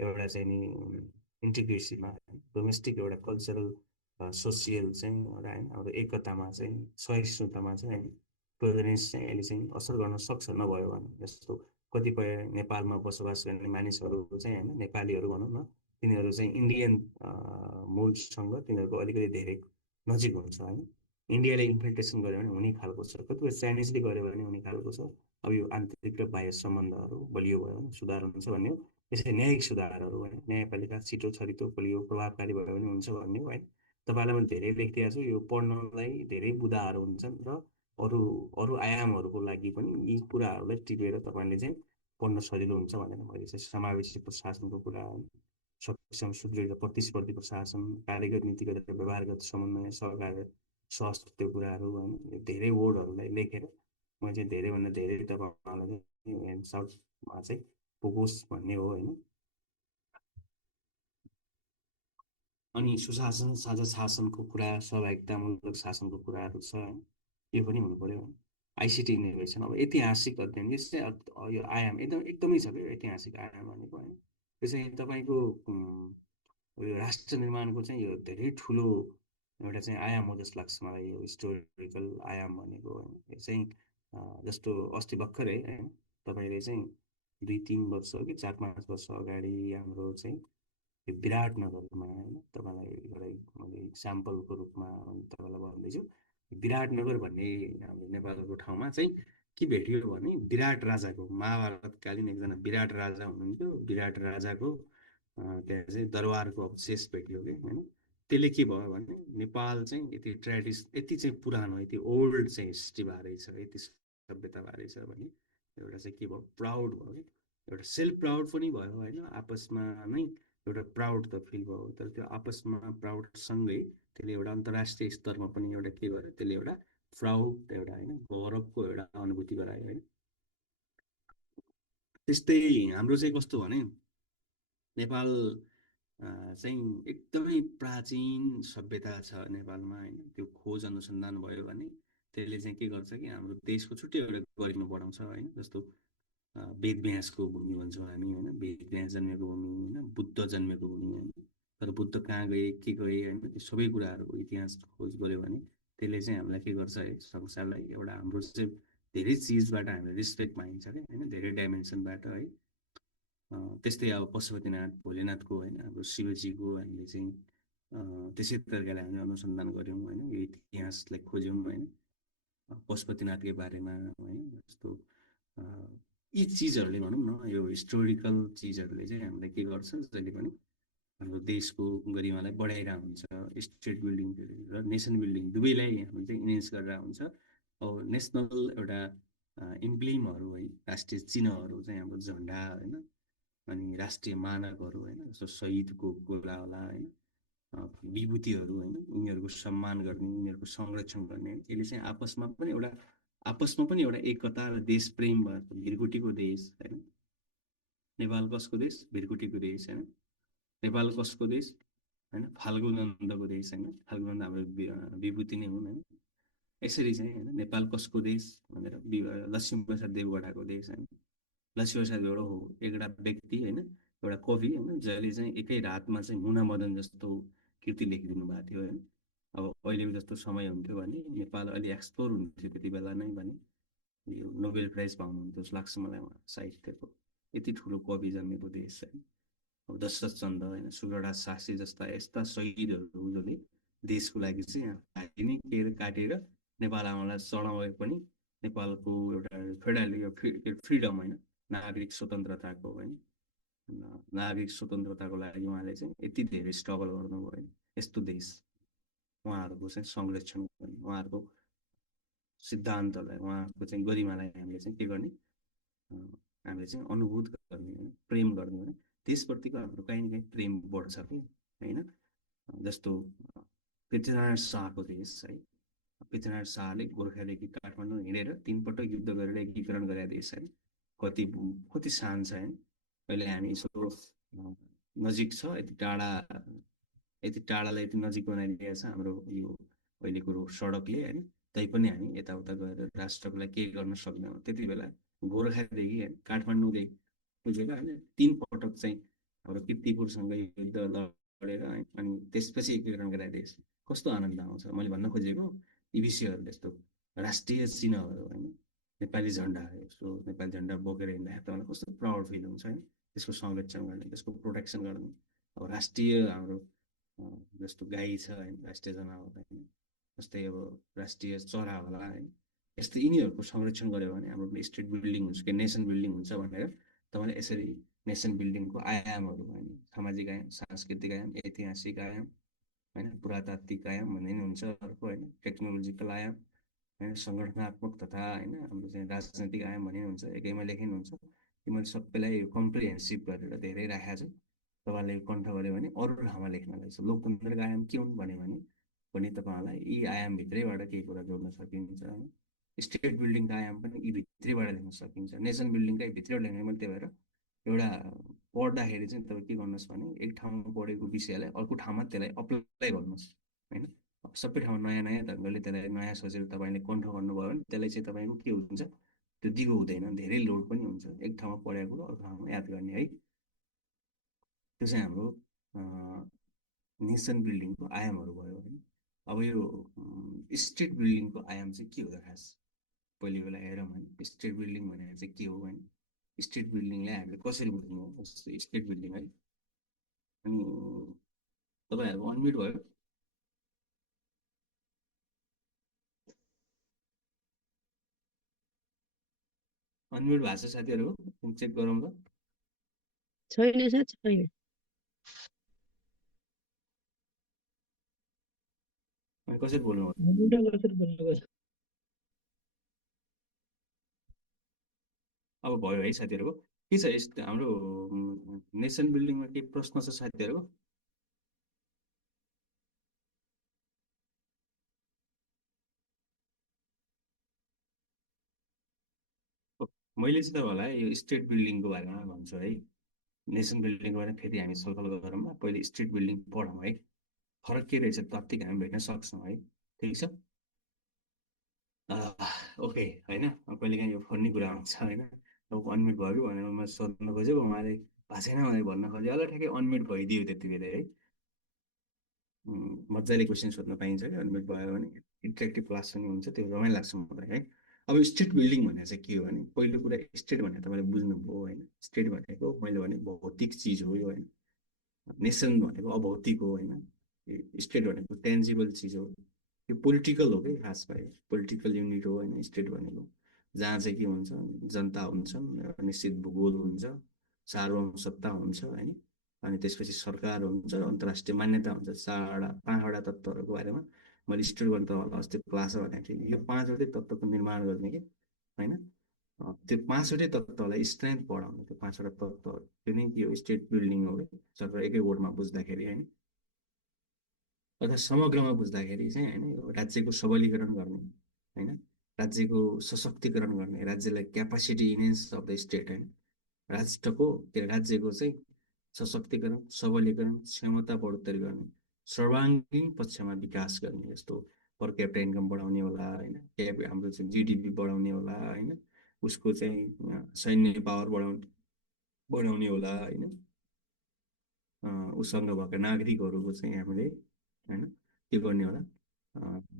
एउटा चाहिँ नि इन्टिग्रेसीमा डोमेस्टिक एउटा कल्चरल सोसियल चाहिँ एउटा होइन अब एकतामा चाहिँ सहिष्णुतामा चाहिँ होइन टोलरेन्स चाहिँ अहिले चाहिँ असर गर्न सक्छ नभयो भने जस्तो कतिपय नेपालमा बसोबास गर्ने मानिसहरू चाहिँ होइन नेपालीहरू भनौँ न तिनीहरू चाहिँ इन्डियन मूलसँग तिनीहरूको अलिकति धेरै नजिक हुन्छ होइन इन्डियाले इन्फिल्ट्रेसन गर्यो भने हुने खालको छ कतिपय चाइनिजले गर्यो भने हुने खालको छ अब यो आन्तरिक र बाह्य सम्बन्धहरू बलियो भयो भने सुधार हुन्छ भन्ने हो यसरी न्यायिक सुधारहरू होइन न्यायपालिका छिटो छरितो बलियो प्रभावकारी भयो भने हुन्छ भन्ने हो होइन तपाईँलाई मैले धेरै लेखिदिएको छु यो पढ्नलाई धेरै बुदाहरू हुन्छन् र अरू अरू आयामहरूको लागि पनि यी कुराहरूलाई टिपेर तपाईँले चाहिँ पढ्न सजिलो हुन्छ भनेर मैले चाहिँ समावेशी प्रशासनको कुरा सक्षम सुदृढ प्रतिस्पर्धी प्रशासन कार्यगत नीतिगत र व्यवहारगत समन्वय सहकार सहज त्यो कुराहरू होइन धेरै वर्डहरूलाई लेखेर म चाहिँ धेरैभन्दा धेरै तपाईँहरूलाई चाहिँ साउथमा चाहिँ पुगोस् भन्ने हो होइन अनि सुशासन साझा शासनको कुरा सहभागितामूलक शासनको कुराहरू छ होइन यो पनि हुनु पर्यो आइसिटी इनोभेसन अब ऐतिहासिक अध्ययन यो चाहिँ यो आयाम एकदमै छ क्या ऐतिहासिक आयाम भनेको होइन यो चाहिँ तपाईँको यो राष्ट्र निर्माणको चाहिँ यो धेरै ठुलो एउटा चाहिँ आयाम हो जस्तो लाग्छ मलाई यो हिस्टोरिकल आयाम भनेको होइन यो चाहिँ जस्तो अस्ति भर्खरै होइन तपाईँले चाहिँ 2-3 वर्ष कि 4-5 वर्ष अगाडि हाम्रो चाहिँ यो विराटनगरमा होइन तपाईँलाई एउटा मैले इक्जाम्पलको रूपमा तपाईँलाई भन्दैछु विराटनगर भन्ने हाम्रो नेपालको ठाउँमा चाहिँ के भेटियो भने विराट राजाको महाभारतकालीन एकजना विराट राजा हुनुहुन्थ्यो विराट राजाको त्यहाँ चाहिँ दरबारको अवशेष भेटियो कि होइन त्यसले के भयो भने नेपाल चाहिँ यति यति चाहिँ पुरानो यति ओल्ड चाहिँ हिस्ट्री भएर रहेछ यति सभ्यता भएर रहेछ भने एउटा चाहिँ के भयो प्राउड भयो कि एउटा सेल्फ प्राउड पनि भयो होइन आपसमा नै एउटा प्राउड त फिल भयो तर त्यो आपसमा प्राउडसँगै त्यसले एउटा अन्तर्राष्ट्रिय स्तरमा पनि एउटा के गर्यो त्यसले एउटा प्राउड एउटा होइन गौरवको एउटा अनुभूति गरायो होइन त्यस्तै हाम्रो चाहिँ कस्तो भने नेपाल चाहिँ एकदमै प्राचीन सभ्यता छ नेपालमा होइन त्यो खोज अनुसन्धान भयो भने त्यसले चाहिँ के गर्छ कि हाम्रो देशको छुट्टै एउटा गरिमा बढाउँछ होइन जस्तो वेद व्यासको भूमि भन्छौँ हामी होइन वेद व्यास जन्मेको भूमि होइन बुद्ध जन्मेको भूमि होइन तर बुद्ध कहाँ गए के गए होइन त्यो सबै कुराहरूको इतिहास खोज गऱ्यो भने त्यसले चाहिँ हामीलाई के गर्छ है संसारलाई एउटा हाम्रो चाहिँ धेरै चिजबाट हामीलाई रेस्पेक्ट पाइन्छ क्या होइन धेरै डाइमेन्सनबाट है त्यस्तै अब पशुपतिनाथ भोलेनाथको होइन हाम्रो शिवजीको हामीले चाहिँ त्यसै तरिकाले हामीले अनुसन्धान गऱ्यौँ होइन यो इतिहासलाई खोज्यौँ होइन पशुपतिनाथकै बारेमा होइन जस्तो यी चिजहरूले भनौँ न यो हिस्टोरिकल चिजहरूले चाहिँ हामीलाई के गर्छ जहिले पनि हाम्रो देशको गरिमालाई बढाइरहेको हुन्छ स्टेट बिल्डिङ र नेसन बिल्डिङ दुवैलाई हामीले चाहिँ इन्हेन्स गरेर हुन्छ अब नेसनल एउटा इम्ब्लेमहरू है राष्ट्रिय चिन्हहरू चाहिँ हाम्रो झन्डा होइन अनि राष्ट्रिय मानकहरू होइन जस्तो शहीदको गोला होला होइन विभूतिहरू होइन उनीहरूको सम्मान गर्ने उनीहरूको संरक्षण गर्ने यसले चाहिँ आपसमा पनि एउटा एकता र देश प्रेम भएको भिरकुटीको देश होइन नेपाल कसको देश भिरकुटीको देश होइन नेपाल कसको देश होइन फाल्गु नन्दको देश होइन फाल्गु नन्द हाम्रो विभूति नै हुन् होइन यसरी चाहिँ होइन नेपाल कसको देश भनेर लक्ष्मीप्रसाद देवकोटाको देश होइन लक्ष्मीप्रसाद देवकोटा हो एउटा व्यक्ति होइन एउटा कवि होइन जसले चाहिँ एकै रातमा चाहिँ मुना मदन जस्तो कृति लेखिदिनु भएको थियो होइन अब अहिलेको जस्तो समय हुन्थ्यो भने नेपाल अलि एक्सप्लोर हुन्थ्यो त्यति बेला नै भने यो नोबेल प्राइज पाउनुहुन्थ्यो जस्तो लाग्छ मलाई उहाँ साहित्यको यति ठुलो कवि जन्मेको देश होइन अब दशरथ चन्द्र होइन सुब्रतराज शास्त्री जस्ता यस्ता शहीदहरू जसले देशको लागि चाहिँ घाँटी नै काटेर नेपाल आमालाई चढाए पनि नेपालको एउटा फ्रिडम होइन नागरिक स्वतन्त्रताको होइन नागरिक स्वतन्त्रताको लागि उहाँले चाहिँ यति धेरै स्ट्रगल गर्नुभयो होइन यस्तो देश उहाँहरूको चाहिँ संरक्षण गर्ने उहाँहरूको सिद्धान्तलाई उहाँहरूको चाहिँ गरिमालाई हामीले चाहिँ के गर्ने हामीले चाहिँ अनुभूत गर्ने होइन प्रेम गर्ने होइन त्यसप्रतिको हाम्रो कहीँ न कहीँ प्रेम बढ्छ कि होइन जस्तो पृथ्वीनारायण शाहको देश है पृथ्वीनारायण शाहले गोर्खादेखि काठमाडौँ हिँडेर 3 पटक युद्ध गरेर एकीकरण गरेका देश होइन कति शान छ होइन अहिले हामी यसो नजिक छ यति टाढालाई यति नजिक बनाइदिएको छ हाम्रो यो अहिलेको सडकले होइन तैपनि हामी यताउता गएर राष्ट्रको लागि केही गर्न सक्दैनौँ त्यति बेला गोर्खादेखि काठमाडौँदेखि बुझेको होइन 3 पटक चाहिँ हाम्रो किर्तिपुरसँग युद्ध लडेर अनि त्यसपछि एकीकरण गराए देश कस्तो आनन्द आउँछ। मैले भन्न खोजेको यी विषयहरू यस्तो राष्ट्रिय चिह्नहरू होइन, नेपाली झन्डा यस्तो नेपाली झन्डा बोकेर हिँड्दाखेरि तपाईँलाई कस्तो प्राउड फिल हुन्छ होइन, त्यसको संरक्षण गर्ने त्यसको प्रोटेक्सन गर्ने। अब राष्ट्रिय हाम्रो जस्तो गाई छ होइन, राष्ट्रिय जनावर होइन, जस्तै अब राष्ट्रिय चरा होला होइन, यस्तै यिनीहरूको संरक्षण गऱ्यो भने हाम्रो स्टेट बिल्डिङ हुन्छ कि नेसन बिल्डिङ हुन्छ भनेर तपाईँले यसरी नेसन बिल्डिङको आयामहरू होइन, सामाजिक आयाम, सांस्कृतिक आयाम, ऐतिहासिक आयाम होइन, पुरातात्विक आयाम भन्ने नि हुन्छ अर्को होइन, टेक्नोलोजिकल आयाम होइन, सङ्गठनात्मक तथा होइन हाम्रो चाहिँ राजनैतिक आयाम भन्ने हुन्छ, एकैमा लेखिनुहुन्छ। कि मैले सबैलाई कम्प्रिहेन्सिभ गरेर धेरै राखेको छु। तपाईँले कण्ठ गऱ्यो भने अरू ठाउँमा लेख्नलाई छ। लोकतन्त्रका आयाम के हुन् भन्यो भने पनि तपाईँहरूलाई यी आयामभित्रैबाट केही कुरा जोड्न सकिन्छ होइन। स्टेट बिल्डिङका आयाम पनि यी भित्रैबाट लेख्न सकिन्छ, नेसन बिल्डिङकै भित्रैबाट लेख्ने। मैले त्यही भएर एउटा पढ्दाखेरि चाहिँ तपाईँ के गर्नुहोस् भने एक ठाउँमा पढेको विषयलाई अर्को ठाउँमा त्यसलाई अप्लाई गर्नुहोस् होइन। सबै ठाउँमा नयाँ नयाँ ढङ्गले त्यसलाई नयाँ सोचेर तपाईँले कन्ट्रोल गर्नुभयो भने त्यसलाई चाहिँ तपाईँको के हुन्छ, त्यो दिगो हुँदैन, धेरै लोड पनि हुन्छ एक ठाउँमा पढेको अर्को ठाउँमा याद गर्ने है। त्यो चाहिँ हाम्रो नेसन बिल्डिङको आयामहरू भयो होइन। अब यो स्टेट बिल्डिङको आयाम चाहिँ के हो त खास, पहिले बेला हेरौँ होइन। स्टेट बिल्डिङ भनेर चाहिँ के हो होइन, स्टेट बिल्डिङलाई हामीले कसरी बुझ्नु हो, जस्तो स्टेट बिल्डिङ है। अनि तपाईँहरूको अनम्युट भयो, अनम्युट भएको छ साथीहरू, चेक गरौँ ल। छैन सर, छैन। कसरी बोल्नु हो, अब भयो है साथीहरूको। के छ हाम्रो नेसन बिल्डिङमा के प्रश्न छ साथीहरूको? मैले चाहिँ तपाईँहरूलाई यो स्टेट बिल्डिङको बारेमा भन्छु है। नेसन बिल्डिङको बारेमा फेरि हामी छलफल गरौँ। पहिले स्टेट बिल्डिङ पढौँ है, फरक के रहेछ तत्तिक हामी भेट्न सक्छौँ है, ठिक छ। ओके होइन, कहिलेकाहीँ यो फन्नी कुरा हुन्छ होइन। अब अनम्युट भयो कि भनेर म सोध्न खोजेको, उहाँले भएको छैन भनेर भन्न खोजेँ, अलि ठ्याक्कै अनम्युट भइदियो त्यति बेला है। मजाले क्वेसन सोध्न पाइन्छ कि अनम्युट भयो भने, इन्ट्रेक्टिभ क्लास पनि हुन्छ, त्यो रमाइलो लाग्छ मलाई है। अब स्टेट बिल्डिङ भनेर चाहिँ के हो भने, पहिलो कुरा स्टेट भनेर तपाईँले बुझ्नुभयो होइन। स्टेट भनेको मैले भने भौतिक चिज हो यो होइन, नेसन भनेको अभौतिक हो होइन, स्टेट भनेको टेन्जिबल चिज हो, यो पोलिटिकल हो कि खास भयो, पोलिटिकल युनिट हो होइन स्टेट भनेको। जहाँ चाहिँ के हुन्छ, जनता हुन्छन्, एउटा निश्चित भूगोल हुन्छ, सार्वभौम सत्ता हुन्छ होइन, अनि त्यसपछि सरकार हुन्छ र अन्तर्राष्ट्रिय मान्यता हुन्छ। पाँचवटा तत्त्वहरूको बारेमा मैले स्टडी गर्नु तपाईँलाई अस्ति क्लासमा भनेको थिएँ। यो पाँचवटै तत्त्वको निर्माण गर्ने कि होइन, त्यो पाँचवटै तत्त्वलाई स्ट्रेन्थ बढाउने, त्यो पाँचवटा तत्त्वहरू त्यो नै के हो, स्टेट बिल्डिङ हो कि सबै एकै वर्डमा बुझ्दाखेरि होइन। अथवा समग्रमा बुझ्दाखेरि चाहिँ होइन, यो राज्यको सबलीकरण गर्ने होइन, राज्यको सशक्तिकरण गर्ने, राज्यलाई capacity enhance of the state होइन, राष्ट्रको के राज्यको चाहिँ सशक्तिकरण, सबलीकरण, क्षमता बढोत्तरी गर्ने, सर्वाङ्गीण पक्षमा विकास गर्ने। जस्तो पर क्यापिटा इन्कम बढाउने होला होइन, हाम्रो चाहिँ जिडिपी बढाउने होला होइन, उसको चाहिँ सैन्य पावर बढाउने होला होइन, उसँग भएका नागरिकहरूको चाहिँ हामीले होइन के गर्ने होला,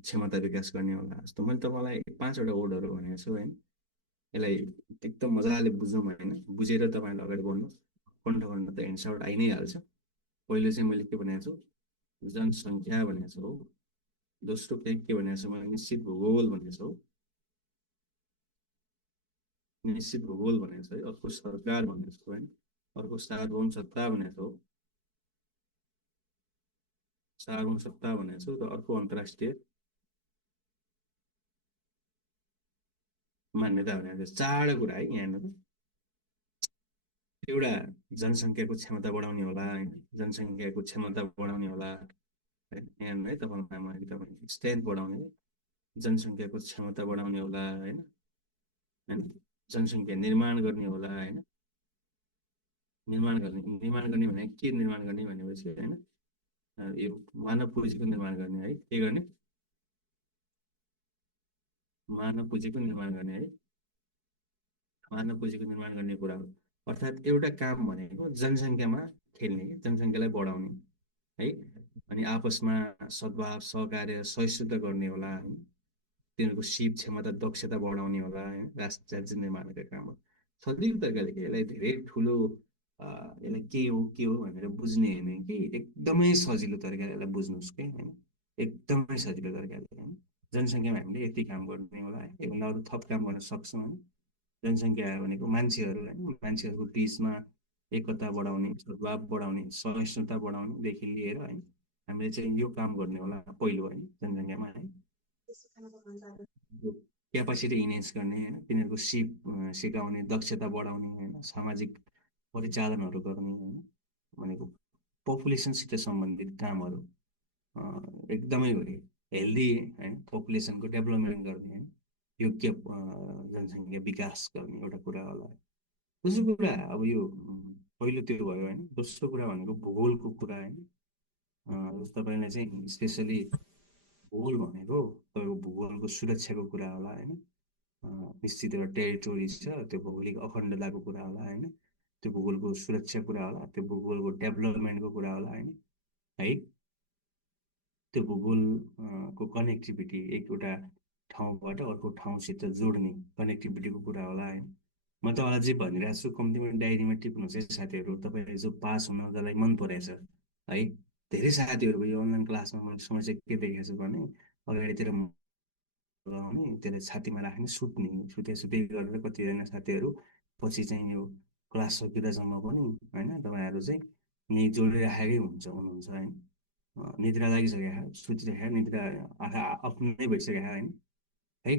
क्षमता विकास गर्ने होला। जस्तो मैले तपाईँलाई पाँचवटा वर्डहरू भनेको छु होइन, यसलाई एकदम मजाले बुझौँ होइन, बुझेर तपाईँले अगाडि बढ्नु, कण्ठ गर्न त एन्सर आइ नै हाल्छ। पहिलो चाहिँ मैले के भनेको छु, जनसङ्ख्या भनेको छु हो। दोस्रो चाहिँ के भनेको छु मैले, निश्चित भूगोल भनेको छु हो, निश्चित भूगोल भनेको छ है। अर्को सरकार भनेको छु होइन, अर्को सार्वभौम सत्ता भनेको छु, सार्वभौम सत्ता भनेको छु, र अर्को अन्तर्राष्ट्रिय मान्यता भनेको छ। चारवटा कुरा है यहाँनिर। एउटा जनसङ्ख्याको क्षमता बढाउने होला होइन, जनसङ्ख्याको क्षमता बढाउने होला होइन, यहाँ है तपाईँलाई तपाईँ स्ट्रेन्थ बढाउने, जनसङ्ख्याको क्षमता बढाउने होला होइन, होइन जनसङ्ख्या निर्माण गर्ने होला होइन, निर्माण गर्ने भने के निर्माण गर्ने भनेपछि होइन, यो मानव पुँजीको निर्माण गर्ने है, के गर्ने, मानव पुँजीको निर्माण गर्ने है, मानव पुँजीको निर्माण गर्ने कुरा हो। अर्थात् एउटा काम भनेको जनसङ्ख्यामा खेल्ने, जनसङ्ख्यालाई बढाउने है। अनि आपसमा सद्भाव सहकार्य सहिष्णुता गर्ने होला है। तिनीहरूको सिप क्षमता दक्षता बढाउने होला होइन, राष्ट्र राज्य निर्माणका कामहरू सजिलो तरिकाले के यसलाई धेरै ठुलो यसलाई के हो भनेर बुझ्ने होइन कि एकदमै सजिलो तरिकाले यसलाई बुझ्नुहोस् कि होइन, एकदमै सजिलो तरिकाले होइन। जनसङ्ख्यामा हामीले यति काम गर्ने होला है, योभन्दा अरू थप काम गर्न सक्छौँ होइन। जनसङ्ख्या भनेको मान्छेहरू होइन, मान्छेहरूको बिचमा एकता बढाउने, सद्भाव बढाउने, सहिष्णुता बढाउनेदेखि लिएर होइन हामीले चाहिँ यो काम गर्ने होला पहिलो होइन जनसङ्ख्यामा है। क्यापासिटी इन्हेन्स गर्ने होइन, तिनीहरूको सिकाउने दक्षता बढाउने होइन, सामाजिक परिचालनहरू गर्ने होइन, भनेको पपुलेसनसित सम्बन्धित कामहरू एकदमै हेल्दी होइन, पपुलेसनको डेभलपमेन्ट गर्ने होइन, योग्य जनसङ्ख्या विकास गर्ने एउटा कुरा होला। दोस्रो कुरा अब यो पहिलो त्यो भयो होइन। दोस्रो कुरा भनेको भूगोलको कुरा होइन। तपाईँलाई चाहिँ स्पेसली भूगोल भनेको तपाईँको भूगोलको सुरक्षाको कुरा होला होइन। निश्चित एउटा टेरिटोरी छ, त्यो भौगोलिक अखण्डताको कुरा होला होइन, त्यो भूगोलको सुरक्षा कुरा होला, त्यो भूगोलको डेभलपमेन्टको कुरा होला होइन है। त्यो भूगोलको कनेक्टिभिटी एउटा ठाउँबाट अर्को ठाउँसित जोड्ने कनेक्टिभिटीको कुरा होला होइन। म तपाईँलाई जे भनिरहेको छु कम्तीमा डायरीमा टिप्नुहोस् है साथीहरू, तपाईँले जो पास हुन जसलाई मन परेछ है। धेरै साथीहरूको यो अनलाइन क्लासमा मैले समस्या के देखेको छु भने अगाडितिर लगाउने त्यसलाई छातीमा राख्ने सुत्ने, सुते गरेर कतिजना साथीहरू पछि चाहिँ यो क्लास सकिँदासम्म पनि होइन तपाईँहरू चाहिँ यहीँ जोडिराखेकै हुनुहुन्छ होइन। निद्रा लागिसकेको सुतिसकेको निद्रा आँखा आफ्नै भइसकेको होइन है।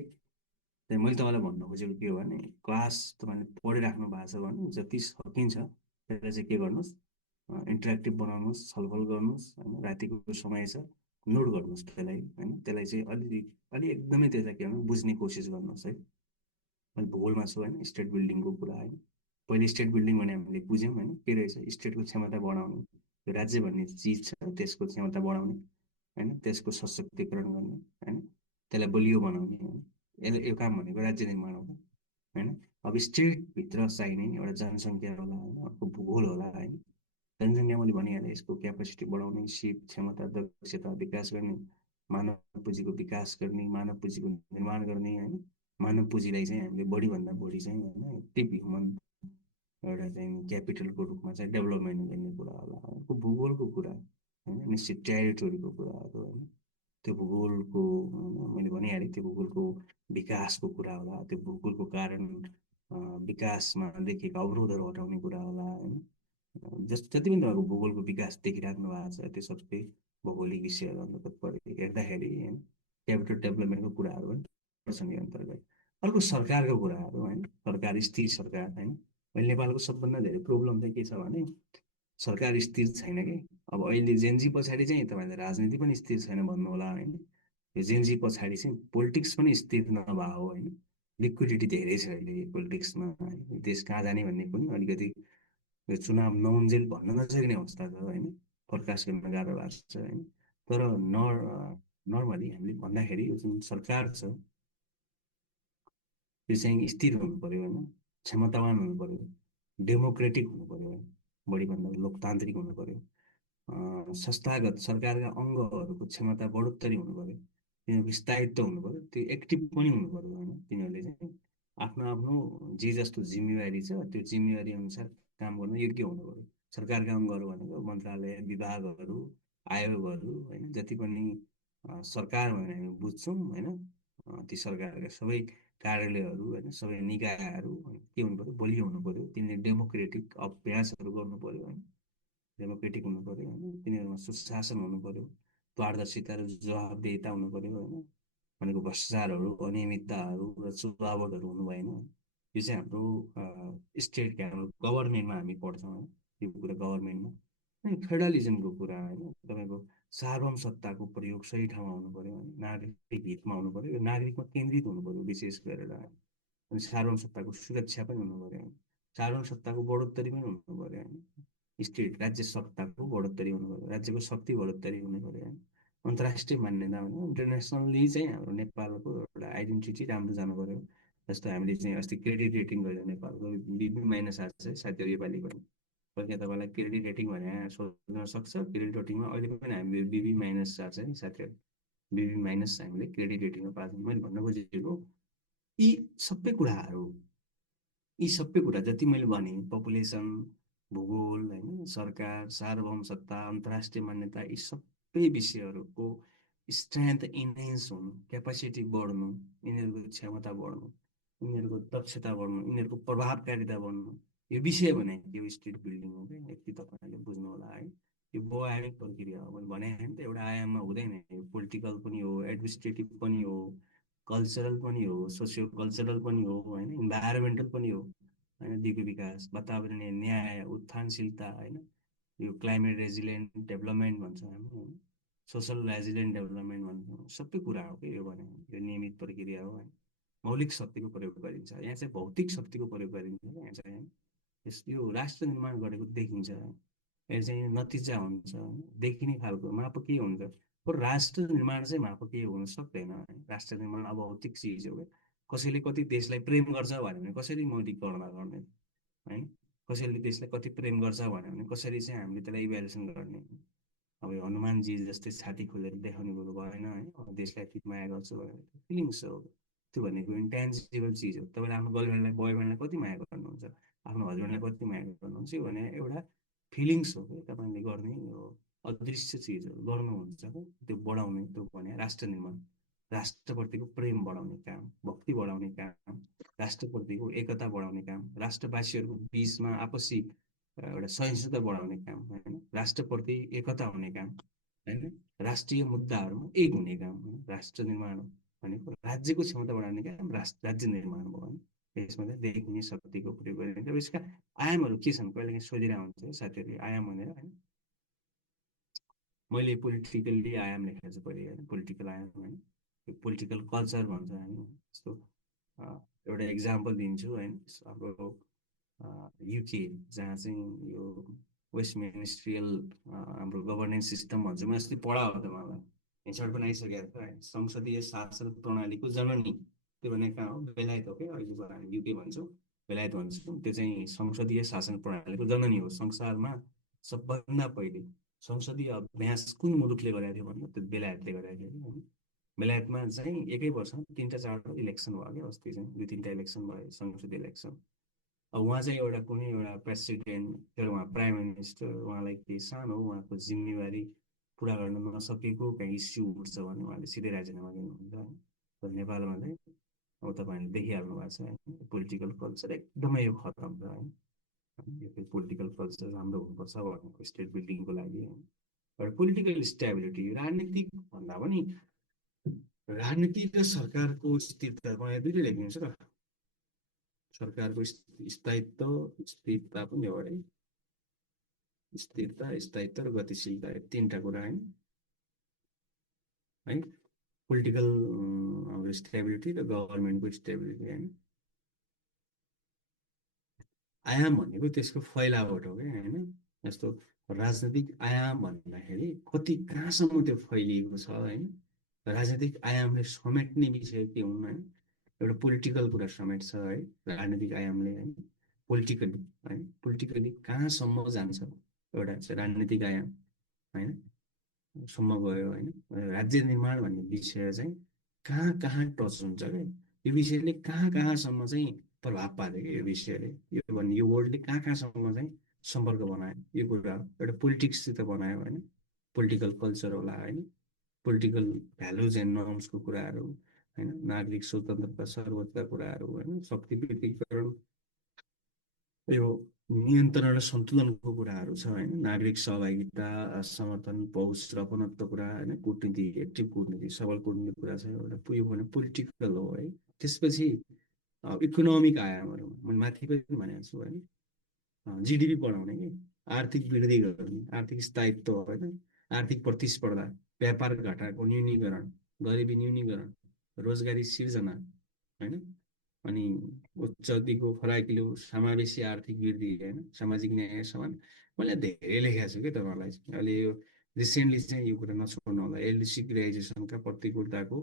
त्यही मैले तपाईँलाई भन्नु खोजेको के हो भने क्लास तपाईँले पढिराख्नु भएको छ भने जति सकिन्छ त्यसलाई चाहिँ के गर्नुहोस्, इन्टरेक्टिभ बनाउनुहोस्, छलफल गर्नुहोस् होइन। रातिको समय छ, नोट गर्नुहोस् त्यसलाई होइन। त्यसलाई चाहिँ अलि एकदमै त्यसलाई के भन्नु बुझ्ने कोसिस गर्नुहोस् है। मैले भूगोलमा छु होइन, स्टेट बिल्डिङको कुरा होइन। पहिले स्टेट बिल्डिङ भने हामीले बुझ्यौँ होइन, के रहेछ स्टेटको क्षमता बढाउने, यो राज्य भन्ने चिज छ त्यसको क्षमता बढाउने होइन, त्यसको सशक्तिकरण गर्ने होइन, त्यसलाई बलियो बनाउने होइन। यसले यो काम भनेको राज्य निर्माण हो होइन। अब स्टेटभित्र चाहिने एउटा जनसङ्ख्या होला होइन, अर्को भूगोल होला होइन। जनसङ्ख्या मैले भनिहालेँ, यसको क्यापेसिटी बढाउने, सिप क्षमता दक्षता विकास गर्ने, मानव पुँजीको विकास गर्ने, मानव पुँजीको निर्माण गर्ने होइन। मानव पुँजीलाई चाहिँ हामीले बढीभन्दा बढी चाहिँ होइन एक्टिभ ह्युमन एउटा चाहिँ क्यापिटलको रूपमा चाहिँ डेभलपमेन्ट गर्ने कुरा होला। अर्को भूगोलको कुरा होइन, निश्चित टेरिटोरीको कुराहरू होइन। त्यो भूगोलको मैले भनिहालेँ, त्यो भूगोलको विकासको कुरा होला, त्यो भूगोलको कारण विकासमा देखिएका अवरोधहरू हटाउने कुरा होला होइन। जति पनि तपाईँको भूगोलको विकास देखिराख्नु भएको छ त्यो सबै भौगोलिक विषयहरू अन्तर्गत हेर्दाखेरि होइन क्यापिटल डेभलपमेन्टको कुराहरू पनि पर्छन् यो अन्तर्गत। अर्को सरकारको कुराहरू होइन, सरकार स्थिर सरकार होइन। अहिले नेपालको सबभन्दा धेरै प्रब्लम चाहिँ के छ भने सरकार स्थिर छैन कि। अब अहिले जेनजी पछाडि चाहिँ तपाईँले राजनीति पनि स्थिर छैन भन्नु होला होइन। यो जेनजी पछाडि चाहिँ पोलिटिक्स पनि स्थिर नभएको होइन। लिक्विडिटी धेरै छ अहिले पोलिटिक्समा होइन। देश कहाँ जाने भन्ने पनि अलिकति यो चुनाव नहुन्जेल भन्न नसकिने अवस्था छ होइन। फोरकास्ट गर्न गाह्रो भएको छ होइन। तर नर्मली हामीले भन्दाखेरि यो जुन सरकार छ त्यो चाहिँ स्थिर हुनु पऱ्यो होइन, क्षमतावान हुनु पऱ्यो, डेमोक्रेटिक हुनु पऱ्यो होइन, बढीभन्दा लोकतान्त्रिक हुनु पऱ्यो। संस्थागत सरकारका अङ्गहरूको क्षमता बढोत्तरी हुनु पऱ्यो, तिनीहरूको स्थायित्व हुनु पऱ्यो, त्यो एक्टिभ पनि हुनु पऱ्यो होइन। तिनीहरूले चाहिँ आफ्नो आफ्नो जे जस्तो जिम्मेवारी छ त्यो जिम्मेवारी अनुसार काम गर्न योग्य हुनु पऱ्यो। सरकारका अङ्गहरू भनेको मन्त्रालय, विभागहरू, आयोगहरू होइन, जति पनि सरकार भनेर हामी बुझ्छौँ होइन, ती सरकारका सबै कार्यालयहरू होइन, सबै निकायहरू के हुनु पऱ्यो, बलियो हुनु पऱ्यो। तिनीहरूले डेमोक्रेटिक अभ्यासहरू गर्नु पऱ्यो होइन, डेमोक्रेटिक हुनु पऱ्यो होइन। तिनीहरूमा सुशासन हुनु पऱ्यो, पारदर्शिता र जवाबदेहिता हुनु पऱ्यो होइन। भनेको भ्रष्टाचारहरू, अनियमितताहरू र चुनावटहरू हुनु भएन। यो चाहिँ हाम्रो स्टेटका हाम्रो गभर्मेन्टमा हामी पढ्छौँ है, यो कुरा गभर्मेन्टमा। अनि फेडरलिजमको कुरा होइन, तपाईँको सार्वभौम सत्ताको प्रयोग सही ठाउँमा हुनु पऱ्यो होइन, नागरिक हितमा हुनु पऱ्यो, नागरिकमा केन्द्रित हुनु पऱ्यो विशेष गरेर। अनि सार्वभौम सत्ताको सुरक्षा पनि हुनु पऱ्यो होइन, सार्वभौम सत्ताको बढोत्तरी पनि हुनु पऱ्यो होइन। स्टेट राज्य सत्ताको बढोत्तरी हुनु पऱ्यो, राज्यको शक्ति बढोत्तरी हुनु पऱ्यो होइन। अन्तर्राष्ट्रिय मान्यता भने इन्टरनेसनली चाहिँ हाम्रो नेपालको एउटा आइडेन्टिटी राम्रो जानु पऱ्यो। जस्तो हामीले चाहिँ अस्ति क्रेडिट रेटिङ गर्यो नेपालको बी माइनस आएको छ साथीहरू योपालि पनि कहिले तपाईँलाई क्रेडिट रेटिङ भने सोध्न सक्छ। क्रेडिट रेटिङमा अहिले पनि हामी बिबी माइनस चार्ज छ नि साथीहरू, बिबी माइनस हामीले क्रेडिट रेटिङमा पाएको। मैले भन्न खोजेको यी सबै कुराहरू, यी सबै कुरा जति मैले भने, पपुलेसन, भूगोल, होइन, सरकार, सार्वभौम सत्ता, अन्तर्राष्ट्रिय मान्यता, यी सबै विषयहरूको स्ट्रेन्थ इन्हेन्स हुनु, क्यापासिटी बढ्नु, यिनीहरूको क्षमता बढ्नु, यिनीहरूको दक्षता बढ्नु, यिनीहरूको प्रभावकारिता बढ्नु, यो विषय भनेको यो स्टेट बिल्डिङ हो क्या। यति तपाईँहरूले बुझ्नु होला है। यो बहुआयामिक प्रक्रिया हो। मैले भने नि त एउटा आयाममा हुँदैन, यो पोलिटिकल पनि हो, एडमिनिस्ट्रेटिभ पनि हो, कल्चरल पनि हो, सोसियो कल्चरल पनि हो, होइन, इन्भाइरोमेन्टल पनि हो, होइन, दिगो विकास, वातावरणीय न्याय, उत्थानशीलता, होइन, यो क्लाइमेट रेजिलियन्ट डेभलपमेन्ट भन्छौँ हामी, होइन, सोसल रेजिलियन्ट डेभलपमेन्ट भन्छौँ, सबै कुरा हो कि यो भने, यो नियमित प्रक्रिया हो, होइन। मौलिक शक्तिको प्रयोग गरिन्छ यहाँ चाहिँ, भौतिक शक्तिको प्रयोग गरिन्छ क्या यहाँ चाहिँ, होइन। यो राष्ट्र निर्माण गरेको देखिन्छ, यो चाहिँ नतिजा हुन्छ, देखिने खालको मापकीय हुन्छ। पर राष्ट्र निर्माण चाहिँ मापकीय हुन सक्दैन है। राष्ट्र निर्माण अभौतिक चिज हो क्या। कसैले कति देशलाई प्रेम गर्छ भन्यो भने कसरी मौलिक गणना गर्ने, है। कसैले देशलाई कति प्रेम गर्छ भन्यो भने कसरी चाहिँ हामीले त्यसलाई इभ्यालुएसन गर्ने। अब यो हनुमानजी जस्तै छाती खोलेर देखाउने कुरो भएन है। अब देशलाई यति माया गर्छु भनेर फिलिङ्स हो, त्यो भनेको इन्टेन्जिबल चिज हो। तपाईँले आफ्नो गर्लफ्रेन्डलाई, बोयफ्रेन्डलाई कति माया गर्नुहुन्छ, आफ्नो हस्बेन्डलाई कति माया गर्नुहुन्छ, यो भने एउटा फिलिङ्स हो कि तपाईँले गर्ने यो अदृश्य चिजहरू गर्नुहुन्छ क्या। त्यो बढाउने, त्यो भने राष्ट्र निर्माण, राष्ट्रप्रतिको प्रेम बढाउने काम, भक्ति बढाउने काम, राष्ट्रप्रतिको एकता बढाउने काम, राष्ट्रवासीहरूको बिचमा आपसी एउटा सहिष्णुता बढाउने काम, होइन, राष्ट्रप्रति एकता हुने काम, होइन, राष्ट्रिय मुद्दाहरूमा एक हुने काम, होइन, राष्ट्र निर्माण भनेको राज्यको क्षमता बढाउने काम, राज्य निर्माण भयो, होइन। यसमा चाहिँ देखिने शक्तिको प्रयोग गरिन्छ। अब यसका आयामहरू के छन् कहिलेकाहीँ सोधिरहेको हुन्छ है साथीहरूले, आयाम भनेर, होइन। मैले पोलिटिकल्ली आयाम लेखेको छु पहिले, होइन, पोलिटिकल आयाम, होइन, पोलिटिकल कल्चर भन्छ हामी यस्तो। एउटा इक्जाम्पल दिन्छु, होइन। अब युके जहाँ चाहिँ यो वेस्ट मिनिस्ट्रियल हाम्रो गभर्नेन्स सिस्टम भन्छु, म अस्ति पढा हो त मलाई, हिसाब पनि आइसकेको छ, होइन। संसदीय शासन प्रणालीको जननी त्यो भने कहाँ हो, बेलायत हो क्या। अहिले हामी युके भन्छौँ, बेलायत भन्छौँ। त्यो चाहिँ संसदीय शासन प्रणालीको जननी हो संसारमा। सबभन्दा पहिले संसदीय अभ्यास कुन मुलुकले गरेको थियो भन्दा त्यो बेलायतले गरेको थियो, होइन। बेलायतमा चाहिँ एकै वर्षमा 3-4 इलेक्सन भयो क्या। अस्ति चाहिँ 2-3टा इलेक्सन भयो, संसदीय इलेक्सन। अब उहाँ चाहिँ एउटा कुनै एउटा प्रेसिडेन्ट, तर उहाँ प्राइम मिनिस्टर, उहाँलाई केही सानो उहाँको जिम्मेवारी पुरा गर्न नसकेको कहीँ इस्यु उठ्छ भने उहाँले सिधै राजीनामा दिनुहुन्छ, होइन। तर नेपालमा चाहिँ अब तपाईँहरूले देखिहाल्नु भएको छ, होइन, पोलिटिकल कल्चर एकदमै यो खतम छ, होइन। यो पोलिटिकल कल्चर राम्रो हुनुपर्छ भनेको स्टेट बिल्डिङको लागि, होइन। एउटा पोलिटिकल स्टेबिलिटी, राजनीतिक भन्दा पनि राजनीति र सरकारको स्थिरता, मलाई दुइटै लेखिदिनुहोस् र। सरकारको स्थायित्व, स्थिरता पनि हो है। स्थिरता, स्थायित्व र गतिशीलता, यो तिनवटा कुरा, होइन, है। पोलिटिकल स्टेबिलिटी र गभर्मेन्टको स्टेबिलिटी, होइन। आयाम भनेको त्यसको फैलावट हो क्या, होइन। जस्तो राजनीतिक आयाम भन्दाखेरि कति कहाँसम्म त्यो फैलिएको छ, होइन। राजनीतिक आयामले समेट्ने विषय के हुन्, होइन। एउटा पोलिटिकल कुरा समेट्छ है राजनीतिक आयामले, होइन। पोलिटिकली, होइन, पोलिटिकली कहाँसम्म जान्छ एउटा चाहिँ राजनीतिक आयाम, होइन, सम्म गयो, होइन। राज्य निर्माण भन्ने विषय चाहिँ कहाँ कहाँ टच हुन्छ क्या। यो विषयले कहाँ कहाँसम्म चाहिँ प्रभाव पार्यो कि यो विषयले, यो भन्ने यो वर्डले कहाँ कहाँसम्म चाहिँ सम्पर्क बनायो, यो कुरा एउटा पोलिटिक्ससित बनायो, होइन। पोलिटिकल कल्चर होला, होइन, पोलिटिकल भ्यालुज एन्ड नर्म्सको कुराहरू, होइन, नागरिक स्वतन्त्रता सर्वोच्चका कुराहरू, होइन, शक्ति पृथकीकरण, यो नियन्त्रण र सन्तुलनको कुराहरू छ, होइन। नागरिक सहभागिता, समर्थन, पहुँच र अपनत्व कुरा, होइन, कूटनीति, एक्टिभ कूटनीति, सबल कूटनीति कुरा छ एउटा, यो भने पोलिटिकल हो है। त्यसपछि इकोनोमिक आयामहरू मैले माथि पनि भनेको छु, होइन। जिडिपी बढाउने कि आर्थिक वृद्धि गर्ने, आर्थिक स्थायित्व, होइन, आर्थिक प्रतिस्पर्धा, व्यापार घाटाको न्यूनीकरण, गरिबी न्यूनीकरण, रोजगारी सिर्जना, होइन, अनि उच्च फराकिलो समावेशी आर्थिक वृद्धि, होइन, सामाजिक न्याय समान। मैले धेरै लेखेको छु कि तपाईँहरूलाई अहिले यो रिसेन्टली चाहिँ यो कुरा नछोड्नु होला, एलडिसी ग्रेजुएसनका प्रतिकूलताको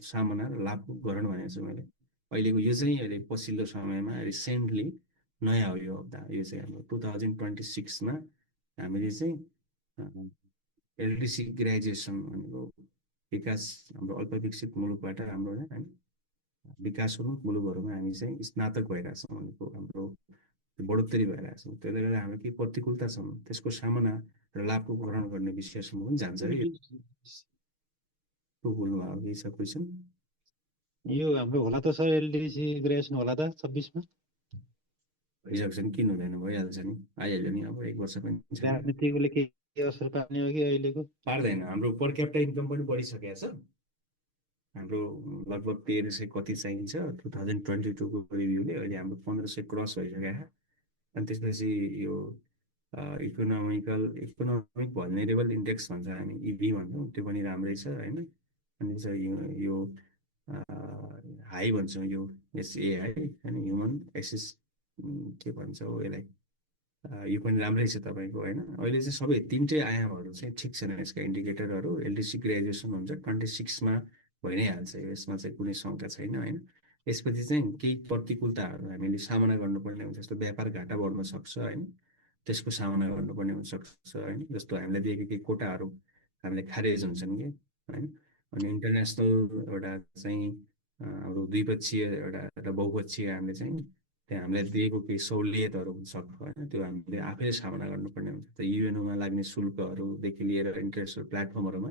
सामना र लाभको गरण भनेको छु मैले। अहिलेको यो चाहिँ अहिले पछिल्लो समयमा रिसेन्टली नयाँ हो यो हप्ता। यो चाहिँ हाम्रो 2026मा हामीले चाहिँ एलडिसी ग्रेजुएसन भनेको विकास हाम्रो अल्पविकसित मुलुकबाट हाम्रो होइन विकासोन्मुख मुलुकहरूमा हामी चाहिँ स्नातक भइरहेछौँ भनेको हाम्रो बढोत्तरी भइरहेछौँ। त्यसले गर्दा हाम्रो के प्रतिकूलता छन् त्यसको सामना र लाभको ग्रहण गर्ने विषयसम्म पनि जान्छ है। को बोल्नु भएको केही छ क्वेसन? यो हाम्रो होला त सर एलडिसी ग्रेजुएसन होला त 26मा? भइसक्छ नि, किन हुँदैन, भइहाल्छ नि, आइहाल्यो नि, अब 1 वर्ष पनि छैन। राजनीतिकले के असर पार्ने हो कि अहिलेको? पार्दैन, हाम्रो पर क्यापिटा इन्कम पनि बढिसकेको छ। हाम्रो लगभग 1300 कति चाहिन्छ 2022को रिभ्यूले, अहिले हाम्रो 1500 क्रस भइसकेको छ। अनि त्यसपछि यो इकोनोमिक भल्नेरेबल इन्डेक्स भन्छ हामी, इभी भन्छौँ, त्यो पनि राम्रै छ होइन। अनि यो हाई भन्छौँ यो एसएआई होइन, ह्युमन एक्सिस के भन्छ हो यसलाई, यो पनि राम्रै छ तपाईँको होइन। अहिले चाहिँ सबै तिनटै आयामहरू चाहिँ ठिक छैन, यसका इन्डिकेटरहरू। एलडिसी ग्रेजुएसन हुन्छ 26मा भइ नै हाल्छ, यसमा चाहिँ कुनै शङ्का छैन होइन। यसपछि चाहिँ केही प्रतिकूलताहरू हामीले सामना गर्नुपर्ने हुन्छ, जस्तो व्यापार घाटा बढ्न सक्छ होइन, त्यसको सामना गर्नुपर्ने हुनसक्छ होइन। जस्तो हामीलाई दिएको केही कोटाहरू हामीले खारेज हुन्छन् कि होइन। अनि इन्टरनेसनल एउटा चाहिँ हाम्रो द्विपक्षीय एउटा र बहुपक्षीय हामीले चाहिँ त्यहाँ हामीलाई दिएको केही सहुलियतहरू हुनसक्छ होइन, त्यो हामीले आफैले सामना गर्नुपर्ने हुन्छ। त युएनओमा लाग्ने शुल्कहरूदेखि लिएर इन्टरनेसनल प्लेटफर्महरूमा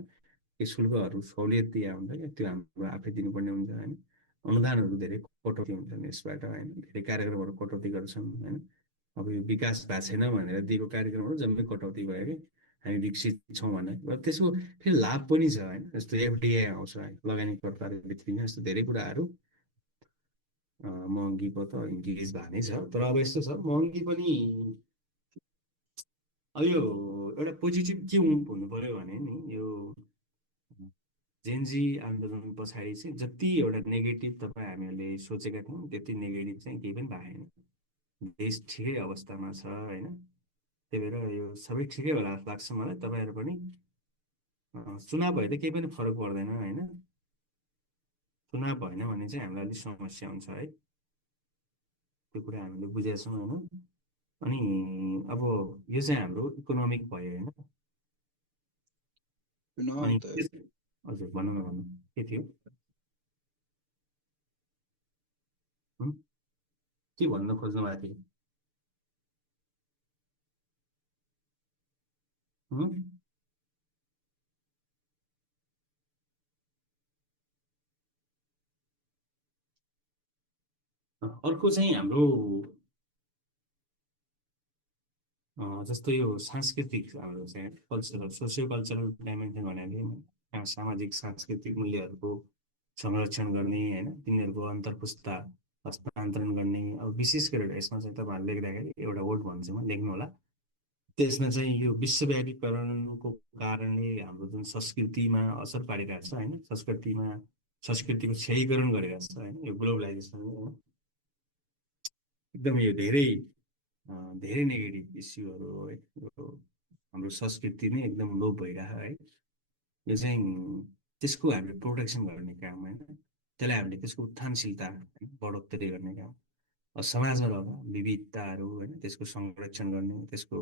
केही शुल्कहरू सहुलियत दिए हुन्छ क्या, त्यो हाम्रो आफै दिनुपर्ने हुन्छ होइन। अनुदानहरू धेरै कटौती हुन्छन् यसबाट होइन, धेरै कार्यक्रमहरू कटौती गर्छन् होइन। अब यो विकास भएको छैन भनेर दिएको कार्यक्रमहरू जम्मै कटौती भयो कि, हामी विकसित छौँ भने त्यसको फेरि लाभ पनि छ होइन। जस्तो एफडिआई आउँछ है, लगानीकर्ताहरू भित्रिने, यस्तो धेरै कुराहरू महँगी पो त इन्क्रिज भएको नै छ। तर अब यस्तो छ, महँगी पनि अब यो एउटा पोजिटिभ के हुनु पर्यो भने नि, यो जेनजी आन्दोलन पछाडि चाहिँ जति एउटा नेगेटिभ तपाईँ हामीहरूले सोचेका थियौँ त्यति नेगेटिभ चाहिँ केही पनि भएन। देश ठिकै अवस्थामा छ होइन। त्यही भएर यो सबै ठिकै होला जस्तो लाग्छ मलाई। तपाईँहरू पनि चुनाव भए त केही पनि फरक पर्दैन होइन। चुनाव भएन भने चाहिँ हामीलाई अलिक समस्या हुन्छ है, त्यो कुरा हामीले बुझेका छौँ होइन। अनि अब यो चाहिँ हाम्रो इकोनोमिक भयो होइन। अनि हजुर भन्नु न, भन्नु के थियो? के भन्न खोज्नु भएको थियो? अर्को चाहिँ हाम्रो जस्तो यो सांस्कृतिक हाम्रो चाहिँ कल्चरल सोसियो कल्चरल डाइमेन्सन भन्नाले सामाजिक सांस्कृतिक मूल्यहरूको संरक्षण गर्ने होइन, तिनीहरूको अन्तर्पुस्ता हस्तान्तरण गर्ने। अब विशेष गरेर यसमा चाहिँ तपाईँहरूले लेख्दाखेरि एउटा वर्ड भन्छु म, लेख्नु होला। त्यसमा चाहिँ यो विश्वव्यापीकरणको कारणले हाम्रो जुन संस्कृतिमा असर पारिरहेको छ होइन, संस्कृतिको क्षयीकरण गरिरहेको छ होइन, यो ग्लोबलाइजेसन एकदम यो धेरै धेरै नेगेटिभ इस्युहरू हो है। यो हाम्रो संस्कृति नै एकदम लोप भइरहेको है। यो चाहिँ त्यसको हामीले प्रोटेक्सन गर्ने काम होइन, त्यसलाई हामीले त्यसको उत्थानशीलता बढोत्तरी गर्ने काम। समाजमा रहेका विविधताहरू होइन त्यसको संरक्षण गर्ने, त्यसको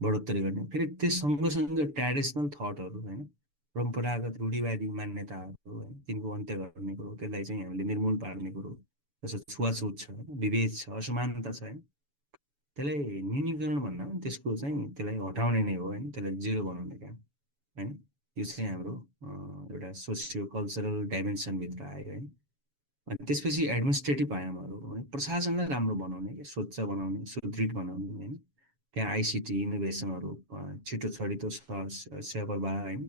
बढोत्तरी गर्ने। फेरि त्यस सँगसँगै ट्रेडिसनल थटहरू होइन, परम्परागत रूढिवादी मान्यताहरू होइन, तिनको अन्त्य गर्ने कुरो, त्यसलाई चाहिँ हामीले निर्मूल पार्ने कुरो। जस्तो छुवाछुत छ, विभेद छ, असमानता छ होइन, त्यसलाई न्यूनीकरण भन्दा पनि त्यसको चाहिँ त्यसलाई हटाउने नै हो होइन, त्यसलाई जिरो बनाउने काम होइन। यो चाहिँ हाम्रो एउटा सोसियो कल्चरल डाइमेन्सनभित्र आयो होइन। अनि त्यसपछि एडमिनिस्ट्रेटिभ आयामहरू है, प्रशासनलाई राम्रो बनाउने, के स्वच्छ बनाउने, सुदृढ बनाउने होइन। त्यहाँ आइसिटी इनोभेसनहरू छिटो छरितो सेवा प्रवाह होइन,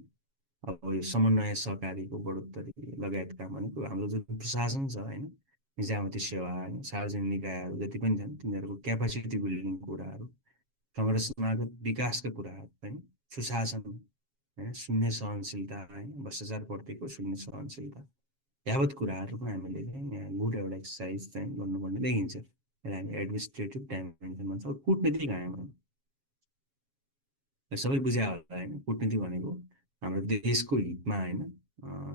अब यो समन्वय सहकारीको बढोत्तरी लगायतका भनेको हाम्रो जुन प्रशासन छ होइन, निजामती सेवा होइन, सार्वजनिक निकायहरू जति पनि छन् तिनीहरूको क्यापासिटी बिल्डिङको कुराहरू, संरचनागत विकासका कुराहरू होइन, सुशासन होइन, शून्य सहनशीलता होइन, भ्रष्टाचारप्रतिको शून्य सहनशीलता, यावत कुराहरूमा हामीले चाहिँ यहाँ गुड एउटा एक्सर्साइज चाहिँ गर्नुपर्ने देखिन्छ। यसलाई हामी एडमिनिस्ट्रेटिभ डाइमेन्सन भन्छौँ। कुटनीतिक आयाम सबै बुझ्या होला होइन। कुटनीति भनेको हाम्रो देशको हितमा होइन,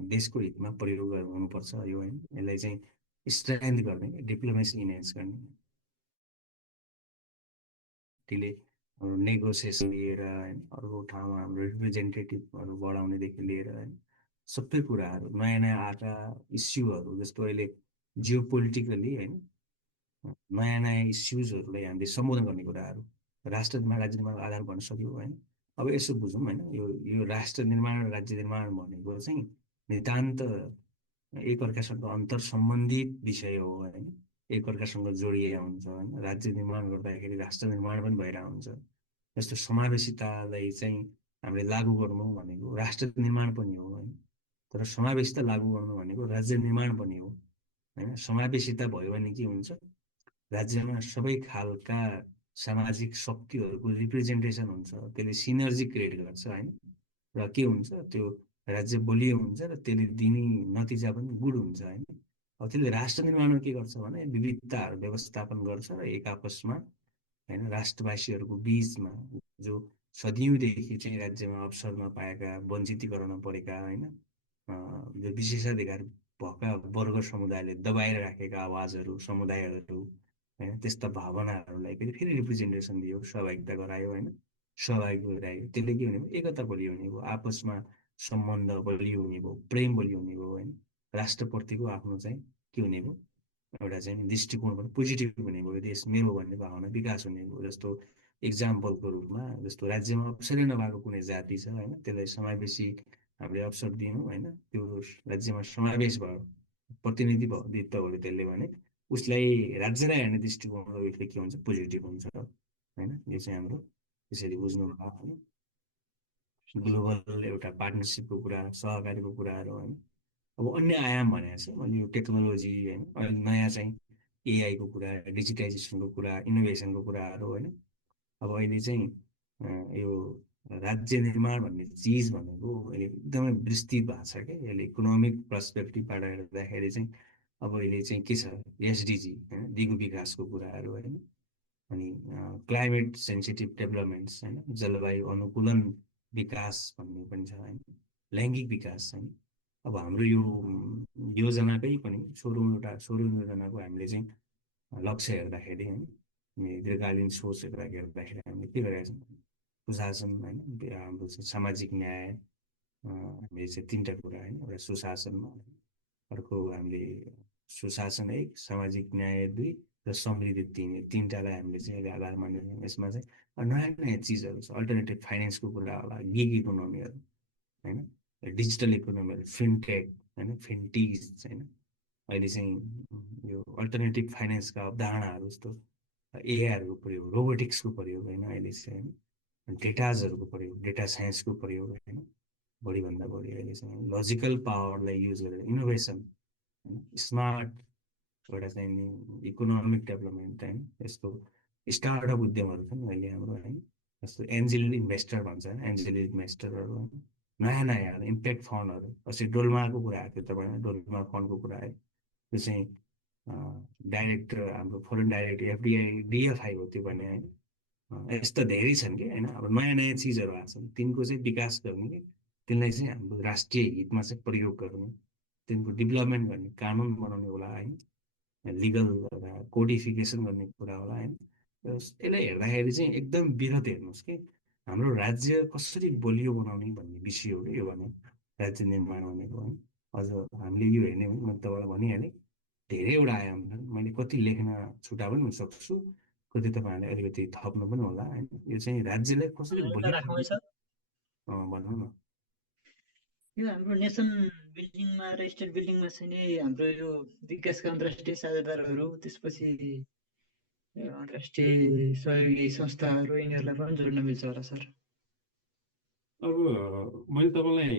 देशको हितमा प्रयोग हुनुपर्छ यो होइन। यसलाई चाहिँ स्ट्रेन्थ गर्ने, डिप्लोमेसी इन्हेन्स गर्ने। पार्टीले हाम्रो नेगोसिएसन लिएर होइन, अर्को ठाउँमा हाम्रो रिप्रेजेन्टेटिभहरू बढाउनेदेखि लिएर होइन, सबै कुराहरू नयाँ नयाँ आएका इस्युहरू जस्तो अहिले जियो पोलिटिकली होइन, नयाँ नयाँ इस्युजहरूलाई हामीले सम्बोधन गर्ने कुराहरू राष्ट्र निर्माण राज्य निर्माणको आधार बन्न सक्यो होइन। अब यसो बुझौँ होइन, यो राष्ट्र निर्माण राज्य निर्माण भनेको चाहिँ नितान्त एकअर्कासँग अन्तर सम्बन्धित विषय हो होइन, एकअर्कासँग जोडिएर हुन्छ होइन। राज्य निर्माण गर्दाखेरि राष्ट्र निर्माण पनि भइरहेको हुन्छ। जस्तो समावेशितालाई चाहिँ हामीले लागू गर्नु भनेको राष्ट्र निर्माण पनि हो होइन, तर समावेशिता लागू गर्नु भनेको राज्य निर्माण पनि हो होइन। समावेशिता भयो भने के हुन्छ, राज्यमा सबै खालका सामाजिक शक्तिहरूको रिप्रेजेन्टेसन हुन्छ, त्यसले सिनर्जी क्रिएट गर्छ होइन। र के हुन्छ, त्यो राज्य बलियो हुन्छ र त्यसले दिने नतिजा पनि गुड हुन्छ होइन। अब त्यसले राष्ट्र निर्माणमा के गर्छ भने विविधताहरू व्यवस्थापन गर्छ र एक आपसमा होइन राष्ट्रवासीहरूको बिचमा जो सदियौँदेखि चाहिँ राज्यमा अवसर नपाएका, वञ्चितीकरण परेका होइन, जो विशेषाधिकार भएका वर्ग समुदायले दबाएर राखेका आवाजहरू समुदायहरू होइन, त्यस्ता भावनाहरूलाई पनि फेरि रिप्रेजेन्टेसन दियो, सहभागिता गरायो होइन, सहभागी गरायो। त्यसले के हुने भयो, एकता बलियो हुने भयो, आपसमा सम्बन्ध बलियो हुने भयो, प्रेम बलियो हुने भयो होइन। राष्ट्रप्रतिको आफ्नो चाहिँ के हुने भयो, एउटा चाहिँ दृष्टिकोण पनि पोजिटिभ हुने भयो, देश मेरो भन्ने भावना विकास हुने भयो। जस्तो इक्जाम्पलको रूपमा जस्तो राज्यमा अवसरै नभएको कुनै जाति छ होइन, त्यसलाई समावेशी हामीले अवसर दियौँ होइन, त्यो राज्यमा समावेश भयो, प्रतिनिधित्व भयो त्यसले भने उसलाई राज्यलाई हेर्ने दृष्टिकोणको उयोले के हुन्छ, पोजिटिभ हुन्छ होइन। यो चाहिँ हाम्रो त्यसरी बुझ्नु भयो होइन। ग्लोबल एउटा पार्टनरसिपको कुरा, सहकारीको कुराहरू होइन। अब अन्य आयाम भनेको चाहिँ मैले यो टेक्नोलोजी होइन, अहिले नयाँ चाहिँ एआईको कुरा, डिजिटाइजेसनको कुरा, इनोभेसनको कुराहरू होइन। अब अहिले चाहिँ यो राज्य निर्माण भन्ने चिज भनेको अहिले एकदमै विस्तृत भएको छ क्या। यसले इकोनोमिक पर्सपेक्टिभबाट हेर्दाखेरि चाहिँ अब अहिले चाहिँ के छ, एसडिजी होइन, दिगो विकासको कुराहरू होइन, अनि क्लाइमेट सेन्सिटिभ डेभलपमेन्ट्स होइन, जलवायु अनुकूलन विकास भन्ने पनि छ होइन, लैङ्गिक विकास होइन। अब हाम्रो यो योजनाकै पनि 16 योजनाको हामीले चाहिँ लक्ष्य हेर्दाखेरि होइन, दीर्घकालीन सोच हेर्दाखेरि हामीले के गरेका छौँ, सुशासन होइन, हाम्रो चाहिँ सामाजिक न्याय, हामीले चाहिँ तिनवटा कुरा होइन, एउटा सुशासनमा, अर्को हामीले सुशासन 1, सामाजिक न्याय 2 र समृद्धि 3, तिनवटालाई हामीले चाहिँ अहिले आधार मानेर यसमा चाहिँ नयाँ नयाँ चिजहरू छ। अल्टरनेटिभ फाइनेन्सको कुरा होला, गिग इकोनोमीहरू होइन, डिजिटल इकोनोमीहरू, फिनटेक होइन, फिन्टिज होइन, अहिले चाहिँ यो अल्टरनेटिभ फाइनेन्सका अवधारणाहरू जस्तो एआईहरूको प्रयोग, रोबोटिक्सको प्रयोग होइन, अहिले चाहिँ होइन, डेटाजहरूको प्रयोग, डेटा साइन्सको प्रयोग होइन, बढीभन्दा बढी अहिले चाहिँ लजिकल पावरलाई युज गरेर इनोभेसन होइन, स्मार्ट एउटा चाहिँ इकोनोमिक डेभलपमेन्ट होइन, यस्तो स्टार्टअप उद्यमहरू छन् अहिले हाम्रो होइन। जस्तो एन्जेल इन्भेस्टर भन्छ, एन्जेल इन्भेस्टरहरू होइन, नयाँ नयाँ इम्प्याक्ट फन्डहरू। अस्ति डोल्माको कुरा आएको थियो तपाईँलाई, डोल्मा फन्डको कुरा आयो, त्यो चाहिँ डाइरेक्ट हाम्रो फरेन डाइरेक्ट एफडिआई डिएफआई हो त्यो भने होइन। यस्ता धेरै छन् कि होइन, अब नयाँ नयाँ चिजहरू आएको छन्, तिनको चाहिँ विकास गर्ने कि तिनलाई चाहिँ हाम्रो राष्ट्रिय हितमा चाहिँ प्रयोग गर्ने, तिनको डेभलपमेन्ट गर्ने, कानुन बनाउने होला होइन, लिगल कोडिफिकेसन गर्ने कुरा होला होइन। यसलाई हेर्दाखेरि चाहिँ एकदम विगत हेर्नुहोस् कि हाम्रो राज्य कसरी बलियो बनाउने भन्ने विषय हो कि यो भने राज्य निर्माण भनेको होइन। अझ हामीले यो हेर्ने भने मैले तपाईँलाई भनिहालेँ, धेरैवटा आयाम छन्, मैले कति लेख्न छुटा पनि हुन सक्छु, कति तपाईँहरूले अलिकति थप्नु पनि होला होइन। यो चाहिँ राज्यलाई कसरी एउटा राखौँ है बलियो सर। भन्नु न। यो हाम्रो नेसन बिल्डिङमा र स्टेट बिल्डिङमा चाहिँ नि हाम्रो यो विकासका अन्तर्राष्ट्रिय साझेदारहरू, त्यसपछि अन्तर्राष्ट्रिय सहयोगी संस्थाहरू, यिनीहरूलाई पनि जोड्न मिल्छ होला सर। अब मैले तपाईँलाई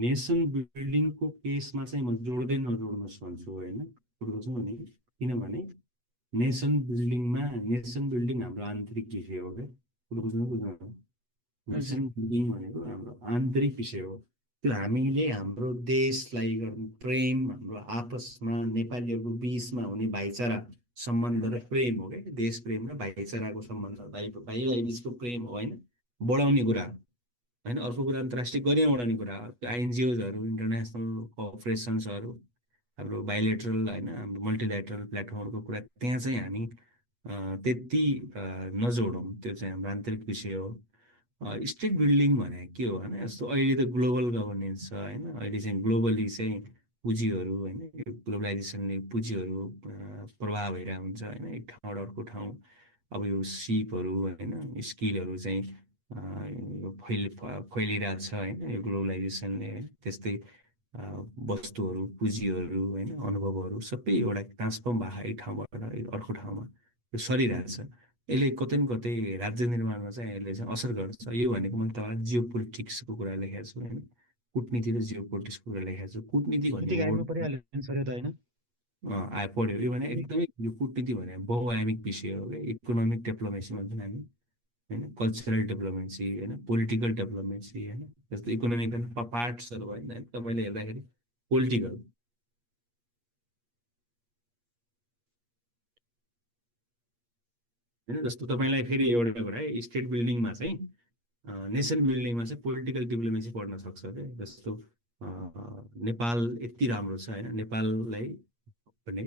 नेसन बिल्डिङको केसमा चाहिँ म जोड्दै नजोड्नुहोस् भन्छु होइन, बुझ्छु नि, किनभने नेसन बिल्डिङ हाम्रो आन्तरिक विषय हो क्या, बुझ्नु बुझ्नु। नेसन बिल्डिङ भनेको हाम्रो आन्तरिक विषय हो। त्यो हामीले हाम्रो देशलाई गर्ने प्रेम, हाम्रो आपसमा नेपालीहरूको बिचमा हुने भाइचारा सम्बन्ध र प्रेम हो क्या, देश प्रेम र भाइचाराको सम्बन्ध, भाइ भाइ बिचको प्रेम हो होइन, बढाउने कुरा होइन। अर्को कुरा अन्तर्राष्ट्रिय गरिया बढाउने कुरा, आइएनजिओजहरू, इन्टरनेसनल कोअपरेसन्सहरू, हाम्रो बाइलेटरल होइन, हाम्रो मल्टिल्याटरल प्लेटफर्मको कुरा, त्यहाँ चाहिँ हामी त्यति नजोडौँ, त्यो चाहिँ हाम्रो आन्तरिक विषय हो। स्टेट बिल्डिङ भने के हो भने जस्तो अहिले त ग्लोबल गभर्नेन्स छ होइन, अहिले चाहिँ ग्लोबली चाहिँ पुँजीहरू होइन, यो ग्लोबलाइजेसनले पुँजीहरू प्रवाह भइरहेको हुन्छ होइन, एक ठाउँबाट अर्को ठाउँ। अब यो सिपहरू होइन, स्किलहरू चाहिँ फैलिरहेको छ होइन, यो ग्लोबलाइजेसनले होइन। त्यस्तै वस्तुहरू, पुँजीहरू होइन, अनुभवहरू सबै एउटा ट्रान्सफर्म भएको एक ठाउँबाट अर्को ठाउँमा यो सरिरहेको छ। यसले कतै न कतै राज्य निर्माणमा चाहिँ यसले चाहिँ असर गर्छ। यो भनेको मैले तपाईँलाई जियो पोलिटिक्सको कुरा लेखेको छु होइन, कुटनीति र जियो पोलिटिक्सको कुरा लेखेको छु। कुटनीति भन्ने कति आइपुग्नु वर्ड परिहाल्यो नि सर, त होइन? पढ्यो यो भने एकदमै, यो कुटनीति भने बहुआयामिक विषय हो क्या। इकोनोमिक डिप्लोमेसी भन्छौँ हामी होइन, कल्चरल डिप्लोमेसी होइन, पोलिटिकल डिप्लोमेसी होइन। जस्तो इकोनोमिकल पार्ट्सहरू भयो नि, तपाईँले हेर्दाखेरि पोलिटिकल होइन। जस्तो तपाईँलाई फेरि एउटा कुरा है, स्टेट बिल्डिङमा चाहिँ नेसन बिल्डिङमा चाहिँ पोलिटिकल डिप्लोमेसी पढ्न सक्छ क्या। जस्तो नेपाल यति राम्रो छ होइन, नेपाललाई भने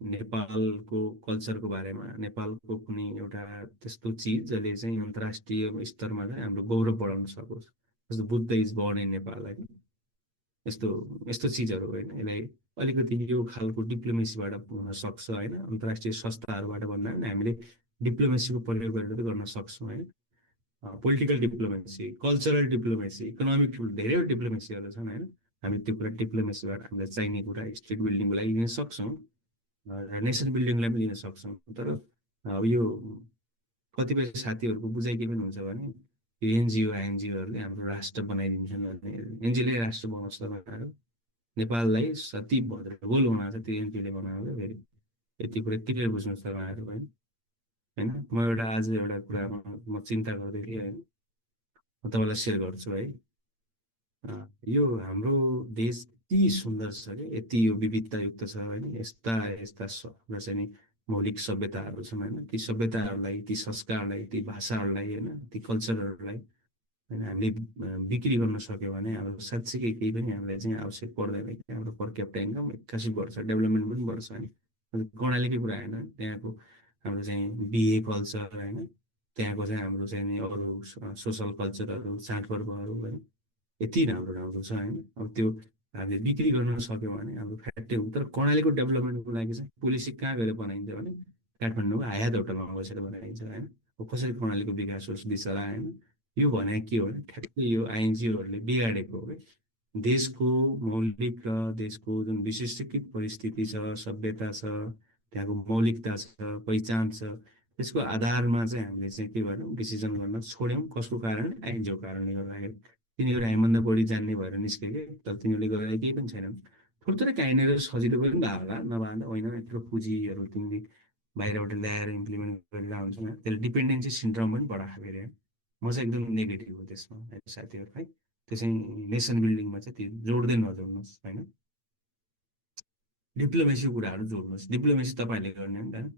नेपालको कल्चरको बारेमा, नेपालको कुनै एउटा त्यस्तो चिज जसले चाहिँ अन्तर्राष्ट्रिय स्तरमा चाहिँ हाम्रो गौरव बढाउन सकोस्। जस्तो Buddha is born in Nepal होइन, यस्तो यस्तो चिजहरू होइन। यसलाई अलिकति यो खालको डिप्लोमेसीबाट हुन सक्छ होइन, अन्तर्राष्ट्रिय संस्थाहरूबाट भन्दा पनि हामीले डिप्लोमेसीको प्रयोग गरेर पनि गर्न सक्छौँ होइन। Political diplomacy, cultural diplomacy, economic धेरै डिप्लोमेसीहरू छन् होइन। हामी त्यो कुरा डिप्लोमेसीबाट हामीलाई चाहिने कुरा स्टेट बिल्डिङको लागि लिन सक्छौँ, नेसन बिल्डिङलाई पनि लिन सक्छौँ। तर अब यो कतिपय साथीहरूको बुझाइ के पनि हुन्छ भने यो एनजिओ आइएनजिओहरूले हाम्रो राष्ट्र बनाइदिन्छन् भने, एनजिओले राष्ट्र बनाउँछ तपाईँहरू, नेपाललाई जति भद्रगोल बनाएको छ त्यो एनजिओले बनाएको क्या। फेरि यति कुरा क्लियर बुझ्नुहोस् तपाईँहरू होइन। होइन म एउटा आज एउटा कुरा म चिन्ता गर्दै थिएँ होइन, म तपाईँलाई सेयर गर्छु है। यो हाम्रो देश यति सुन्दर छ कि, यति यो विविधतायुक्त छ होइन, यस्ता यस्ता हाम्रो चाहिँ नि मौलिक सभ्यताहरू छन् होइन। ती सभ्यताहरूलाई, ती संस्कारलाई, ती भाषाहरूलाई होइन, ती कल्चरहरूलाई होइन हामीले बिक्री गर्न सक्यो भने हाम्रो साँच्चीकै केही पनि हामीलाई चाहिँ आवश्यक पर्दैन कि। हाम्रो पर क्यापिटा इन्कम 81 बढ्छ, डेभलपमेन्ट पनि बढ्छ होइन। कर्णालीकै कुरा होइन, त्यहाँको हाम्रो चाहिँ बिहे कल्चर होइन, त्यहाँको चाहिँ हाम्रो चाहिँ नि अरू सोसल कल्चरहरू, चाडपर्वहरू होइन, यति राम्रो राम्रो छ होइन। अब त्यो हामीले बिक्री गर्न सक्यौँ भने हाम्रो फ्याक्ट्री हुन्छ। तर कर्णालीको डेभलपमेन्टको लागि चाहिँ पोलिसी कहाँ गएर बनाइन्छ भने काठमाडौँको हायात होटलमा बसेर बनाइन्छ होइन। अब कसरी कर्णालीको विकास होस् बिचरा होइन। यो भने के हो भने ठ्याक्कै यो आइएनजिओहरूले बिगाडेको हो कि। देशको मौलिक र देशको जुन विशिष्टकृत परिस्थिति छ, सभ्यता छ, त्यहाँको मौलिकता छ, पहिचान छ, त्यसको आधारमा चाहिँ हामीले चाहिँ के भनौँ डिसिजन गर्न छोड्यौँ। कसको कारण? आइएनजिओ कारणले गर्दाखेरि। तिनीहरू हामीभन्दा बढी जान्ने भएर निस्केके, तर तिनीहरूले गरेर केही पनि छैनन्। थोरै थोरै काहीँनिर सजिलो पनि भयो होला, नभए होइन यत्रो पुँजीहरू तिमीले बाहिरबाट ल्याएर इम्प्लिमेन्ट गरेर हुन्छ, त्यसले डिपेन्डेन्सी सिन्ड्रोम पनि बढाएको फेरि। म चाहिँ एकदम नेगेटिभ हो त्यसमा साथीहरू है। त्यो चाहिँ नेसन बिल्डिङमा चाहिँ त्यो जोड्दै नजोड्नुहोस् होइन। डिप्लोमेसीको कुराहरू जोड्नुहोस्। डिप्लोमेसी तपाईँहरूले गर्ने हो नि त होइन,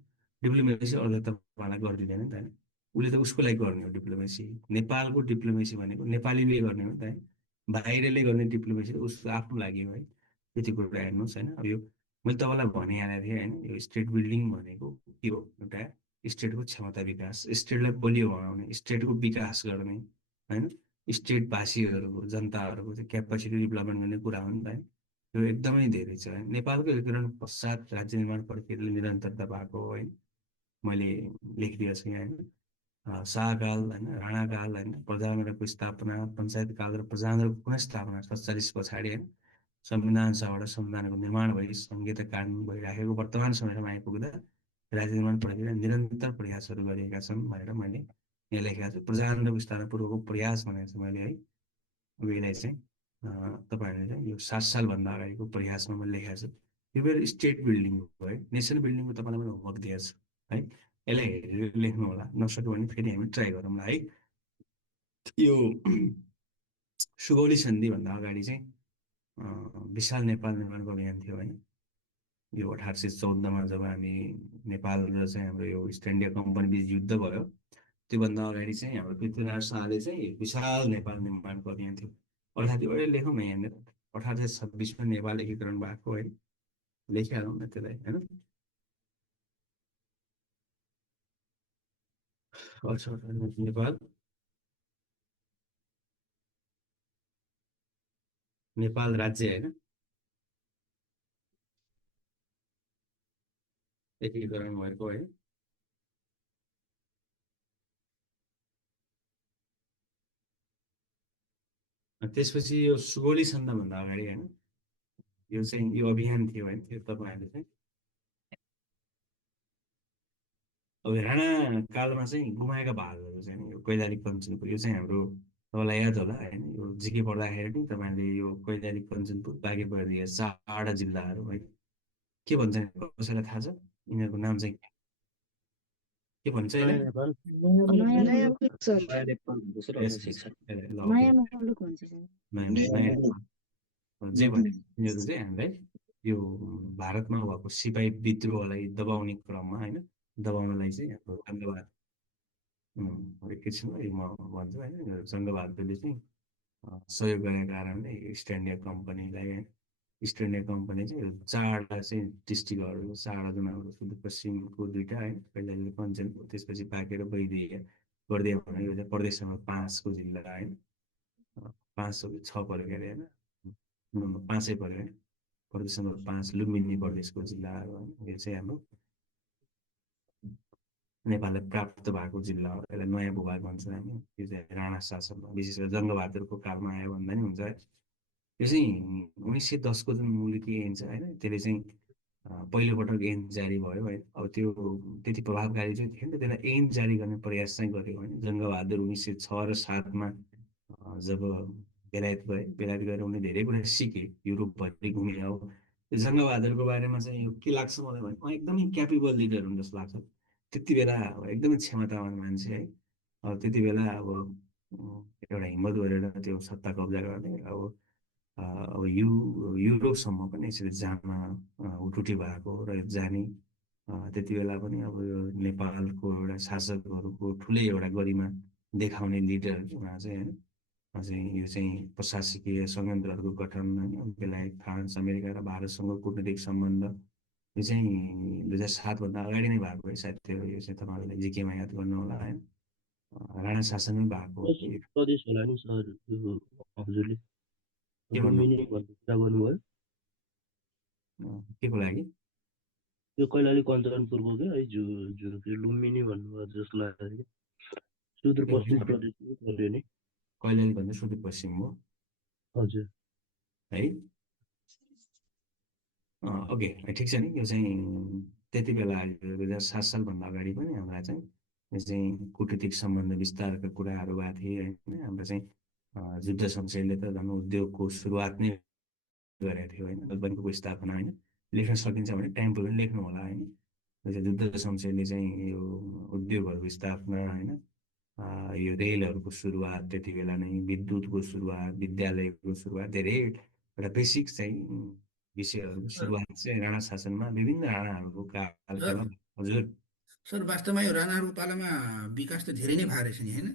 डिप्लोमेसी अरूले तपाईँलाई गरिदिँदैन नि त होइन। उसले त उसको लागि गर्ने हो डिप्लोमेसी। नेपालको डिप्लोमेसी भनेको नेपालीले गर्ने हो नि त होइन। बाहिरले गर्ने डिप्लोमेसी त उसको आफ्नो लागि हो है। त्यति कुरा हेर्नुहोस् होइन। अब यो मैले तपाईँलाई भनिहालेको थिएँ होइन, यो स्टेट बिल्डिङ भनेको के हो? एउटा स्टेटको क्षमता विकास, स्टेटलाई बलियो बनाउने, स्टेटको विकास गर्ने होइन, स्टेटवासीहरूको जनताहरूको चाहिँ क्यापासिटी डेभलपमेन्ट गर्ने कुरा हो नि त होइन। यो एकदमै धेरै छ। नेपालको एकीकरण पश्चात राज्य निर्माण प्रक्रियाले निरन्तरता भएको हो होइन। मैले लेखिदिएको छु यहाँ होइन। शाहकाल होइन, राणाकाल होइन, प्रजातन्त्रको स्थापना, पञ्चायत काल र प्रजातन्त्रको पुनस्थापना 47 पछाडि होइन, संविधान सभाबाट संविधानको निर्माण भई संहिता कानुन भइराखेको वर्तमान समयमा आइपुग्दा राज्य निर्माण प्रक्रिया निरन्तर प्रयासहरू गरिएका छन् भनेर मैले यहाँ लेखेको छु। प्रजातन्त्रको स्थापना पूर्वको प्रयास भनेको छ मैले है। अब यसलाई चाहिँ तपाईँहरूले चाहिँ यो 7 सालभन्दा अगाडिको प्रयासमा मैले लेखेको छु। यो मेरो स्टेट बिल्डिङ हो है। नेसन बिल्डिङको तपाईँलाई मैले होमवर्क दिएको छु है। यसलाई हेरेर लेख्नु होला, नसक्यो भने फेरि हामी ट्राई गरौँला है। यो सुगौली सन्धिभन्दा अगाडि चाहिँ विशाल नेपाल निर्माणको अभियान थियो होइन। यो 1814मा जब हामी नेपाल र चाहिँ हाम्रो यो इस्ट इन्डिया कम्पनी बिच युद्ध भयो, त्योभन्दा अगाडि चाहिँ हाम्रो पृथ्वीराज शाहले चाहिँ विशाल नेपाल निर्माणको अभियान थियो। अर्थात् एउटै लेखौँ न यहाँनिर, 1826मा नेपाल एकीकरण भएको है, लेखिहालौँ न त्यसलाई होइन। अच्छा नेपाल नेपाल राज्य होइन एकीकरण भएको है त्यसपछि यो सुगौली सन्धिभन्दा अगाडि होइन यो चाहिँ यो अभियान थियो होइन त्यो तपाईँहरूले चाहिँ अब राणा कालमा चाहिँ गुमाएका भागहरू चाहिँ नि यो कैलाली कञ्चनपुर यो चाहिँ हाम्रो तपाईँलाई याद होला होइन यो जिके पढ्दाखेरि नि तपाईँहरूले यो कैलाली कञ्चनपुर बाँके बर्दिया चारवटा जिल्लाहरू है के भन्छ कसैलाई थाहा छ यिनीहरूको नाम चाहिँ के भन्छ यसलाई नयाँ नेपाल नयाँ नयाँ मुलुक सर नयाँ नेपाल भन्दैछ र यस अभिषेक यस सर ल ओके नयाँ मुलुक भन्छ सर नयाँ नयाँ नयाँ मुलुक। जे भने यिनीहरू चाहिँ हामीलाई यो भारतमा भएको सिपाही विद्रोहलाई दबाउने क्रममा होइन दबाउनलाई चाहिँ हाम्रो जङ्गबहादुर एकैछिन है म भन्छु होइन यो जङ्गबहादुरले चाहिँ सहयोग गरेको कारणले इस्ट इन्डिया कम्पनीलाई होइन इस्ट इन्डिया कम्पनी चाहिँ यो चारवटा चाहिँ डिस्ट्रिक्टहरू चारवटा जुन हाम्रो सुदूरपश्चिमको दुईवटा होइन कैलाली कञ्चनपुर त्यसपछि बाँके र बैदिया बर्दिया भनेको यो चाहिँ प्रदेश नम्बर 5को जिल्ला होइन पाँच सौ छ पऱ्यो के अरे होइन पाँचै पऱ्यो होइन प्रदेश नम्बर 5 लुम्बिनी प्रदेशको जिल्लाहरू होइन यो चाहिँ हाम्रो नेपाललाई प्राप्त भएको जिल्ला हो यसलाई नयाँ भूभाग भन्छ हामी यो चाहिँ राणा शासनमा विशेष गरी जङ्गबहादुरको कालमा आयो भन्दा नि हुन्छ है यो चाहिँ 1910को जुन मुलुकी ऐन छ होइन त्यसले चाहिँ पहिलोपटक ऐन जारी भयो होइन अब त्यो त्यति प्रभावकारी चाहिँ थिएन त्यसलाई ऐन जारी गर्ने प्रयास चाहिँ गर्यो होइन जङ्गबहादुर 1906 र 7मा जब बेलायत गए बेलायत गएर उनले धेरै कुरा सिके युरोपभरि घुमे अब त्यो जङ्गबहादुरको बारेमा चाहिँ यो के लाग्छ मलाई भने उहाँ एकदमै क्यापेबल लिडर हुन् जस्तो लाग्छ त्यति बेला अब एकदमै क्षमतावान मान्छे है अब त्यति बेला अब एउटा हिम्मत गरेर त्यो सत्ता कब्जा गर्ने अब युरोपसम्म पनि यसरी जान उटुटी भएको र जाने त्यति बेला पनि अब यो नेपालको एउटा शासकहरूको ठुलै एउटा गरिमा देखाउने लिडर उहाँ चाहिँ होइन उहाँ चाहिँ यो चाहिँ प्रशासकीय संयन्त्रहरूको गठन होइन बेलायत फ्रान्स अमेरिका र भारतसँग कूटनीतिक सम्बन्ध यो चाहिँ 2007भन्दा अगाडि नै भएको है सायद त्यो यो चाहिँ तपाईँहरूलाई जिकेमा याद गर्नु होला होइन राणा शासनमै भएको हो प्रदेश प्रदेश होला नि सर यो हजुरले के भन्नु लुम्बिनी भन्ने कुरा गर्नुभयो के को लागि यो कैलाली कञ्चनपुरको क्या है जो लुम्बिनी भन्नुभयो जस्तो लाग्छ कि ए सुदूरपश्चिम होइन प्रदेश पनि पर्यो नि कैलाली भन्दा सुदूरपश्चिम हो हजुर है ओके ठिक छ नि यो चाहिँ त्यति बेला 2007 सालभन्दा अगाडि पनि हामीलाई चाहिँ यो चाहिँ कुटनीतिक सम्बन्ध विस्तारका कुराहरू भएको थिए होइन हाम्रो चाहिँ जुद्ध शमशेरले त झन् उद्योगको सुरुवात नै गरेको थियो होइन कम्पनीको स्थापना होइन लेख्न सकिन्छ भने टाइम पनि लेख्नु होला होइन यो चाहिँ जुद्ध शमशेरले चाहिँ यो उद्योगहरूको स्थापना होइन यो रेलहरूको सुरुवात त्यति बेला नै विद्युतको सुरुवात विद्यालयको सुरुवात धेरै एउटा बेसिक चाहिँ विषयहरूको सुरुवात चाहिँ राणा शासनमा विभिन्न राणाहरूको सर कालमा हजुर सर वास्तवमा यो राणाहरूको पालामा विकास त धेरै नै भएको रहेछ नि होइन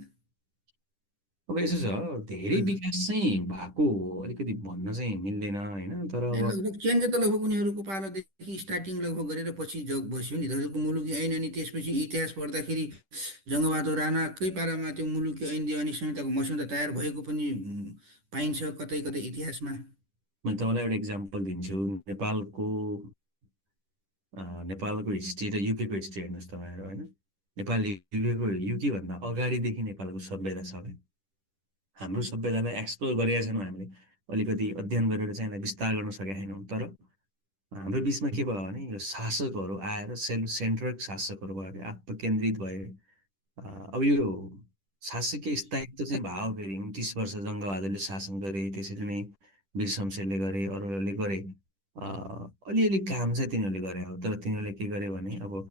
अब यसो छ धेरै विकास चाहिँ भएको अलिकति भन्न चाहिँ मिल्दैन होइन तर ए, अब लगभग चेन्ज त लगभग उनीहरूको पालादेखि स्टार्टिङ लगभग गरेर पछि जग बस्यो नि तपाईँको मुलुकी ऐन अनि त्यसपछि इतिहास पढ्दाखेरि जङ्गबहादुर राणाकै पालामा त्यो मुलुकी ऐन दिवानी संहिताको मस्यौदा तयार भएको पनि पाइन्छ कतै कतै इतिहासमा मैले तपाईँलाई एउटा इक्जाम्पल दिन्छु नेपालको हिस्ट्री र युकेको हिस्ट्री हेर्नुहोस् तपाईँहरू होइन नेपाल युकेभन्दा अगाडिदेखि नेपालको सभ्यता छ हाम्रो सभ्यतालाई एक्सप्लोर गरेका छैनौँ हामीले अलिकति अध्ययन गरेर चाहिँ यसलाई विस्तार गर्न सकेका छैनौँ तर हाम्रो बिचमा के भयो भने यो शासकहरू आएर सेन्ट्रल शासकहरू भयो अरे आत्मकेन्द्रित भए अब यो शासकीय स्थायित्व चाहिँ भयो फेरि 29 वर्ष जङ्गबहादुरले शासन गरे त्यसरी नै वीर शमशेरले गरे अरूहरूले गरे अलिअलि काम चाहिँ तिनीहरूले गरे हो तर तिनीहरूले के गरे भने अब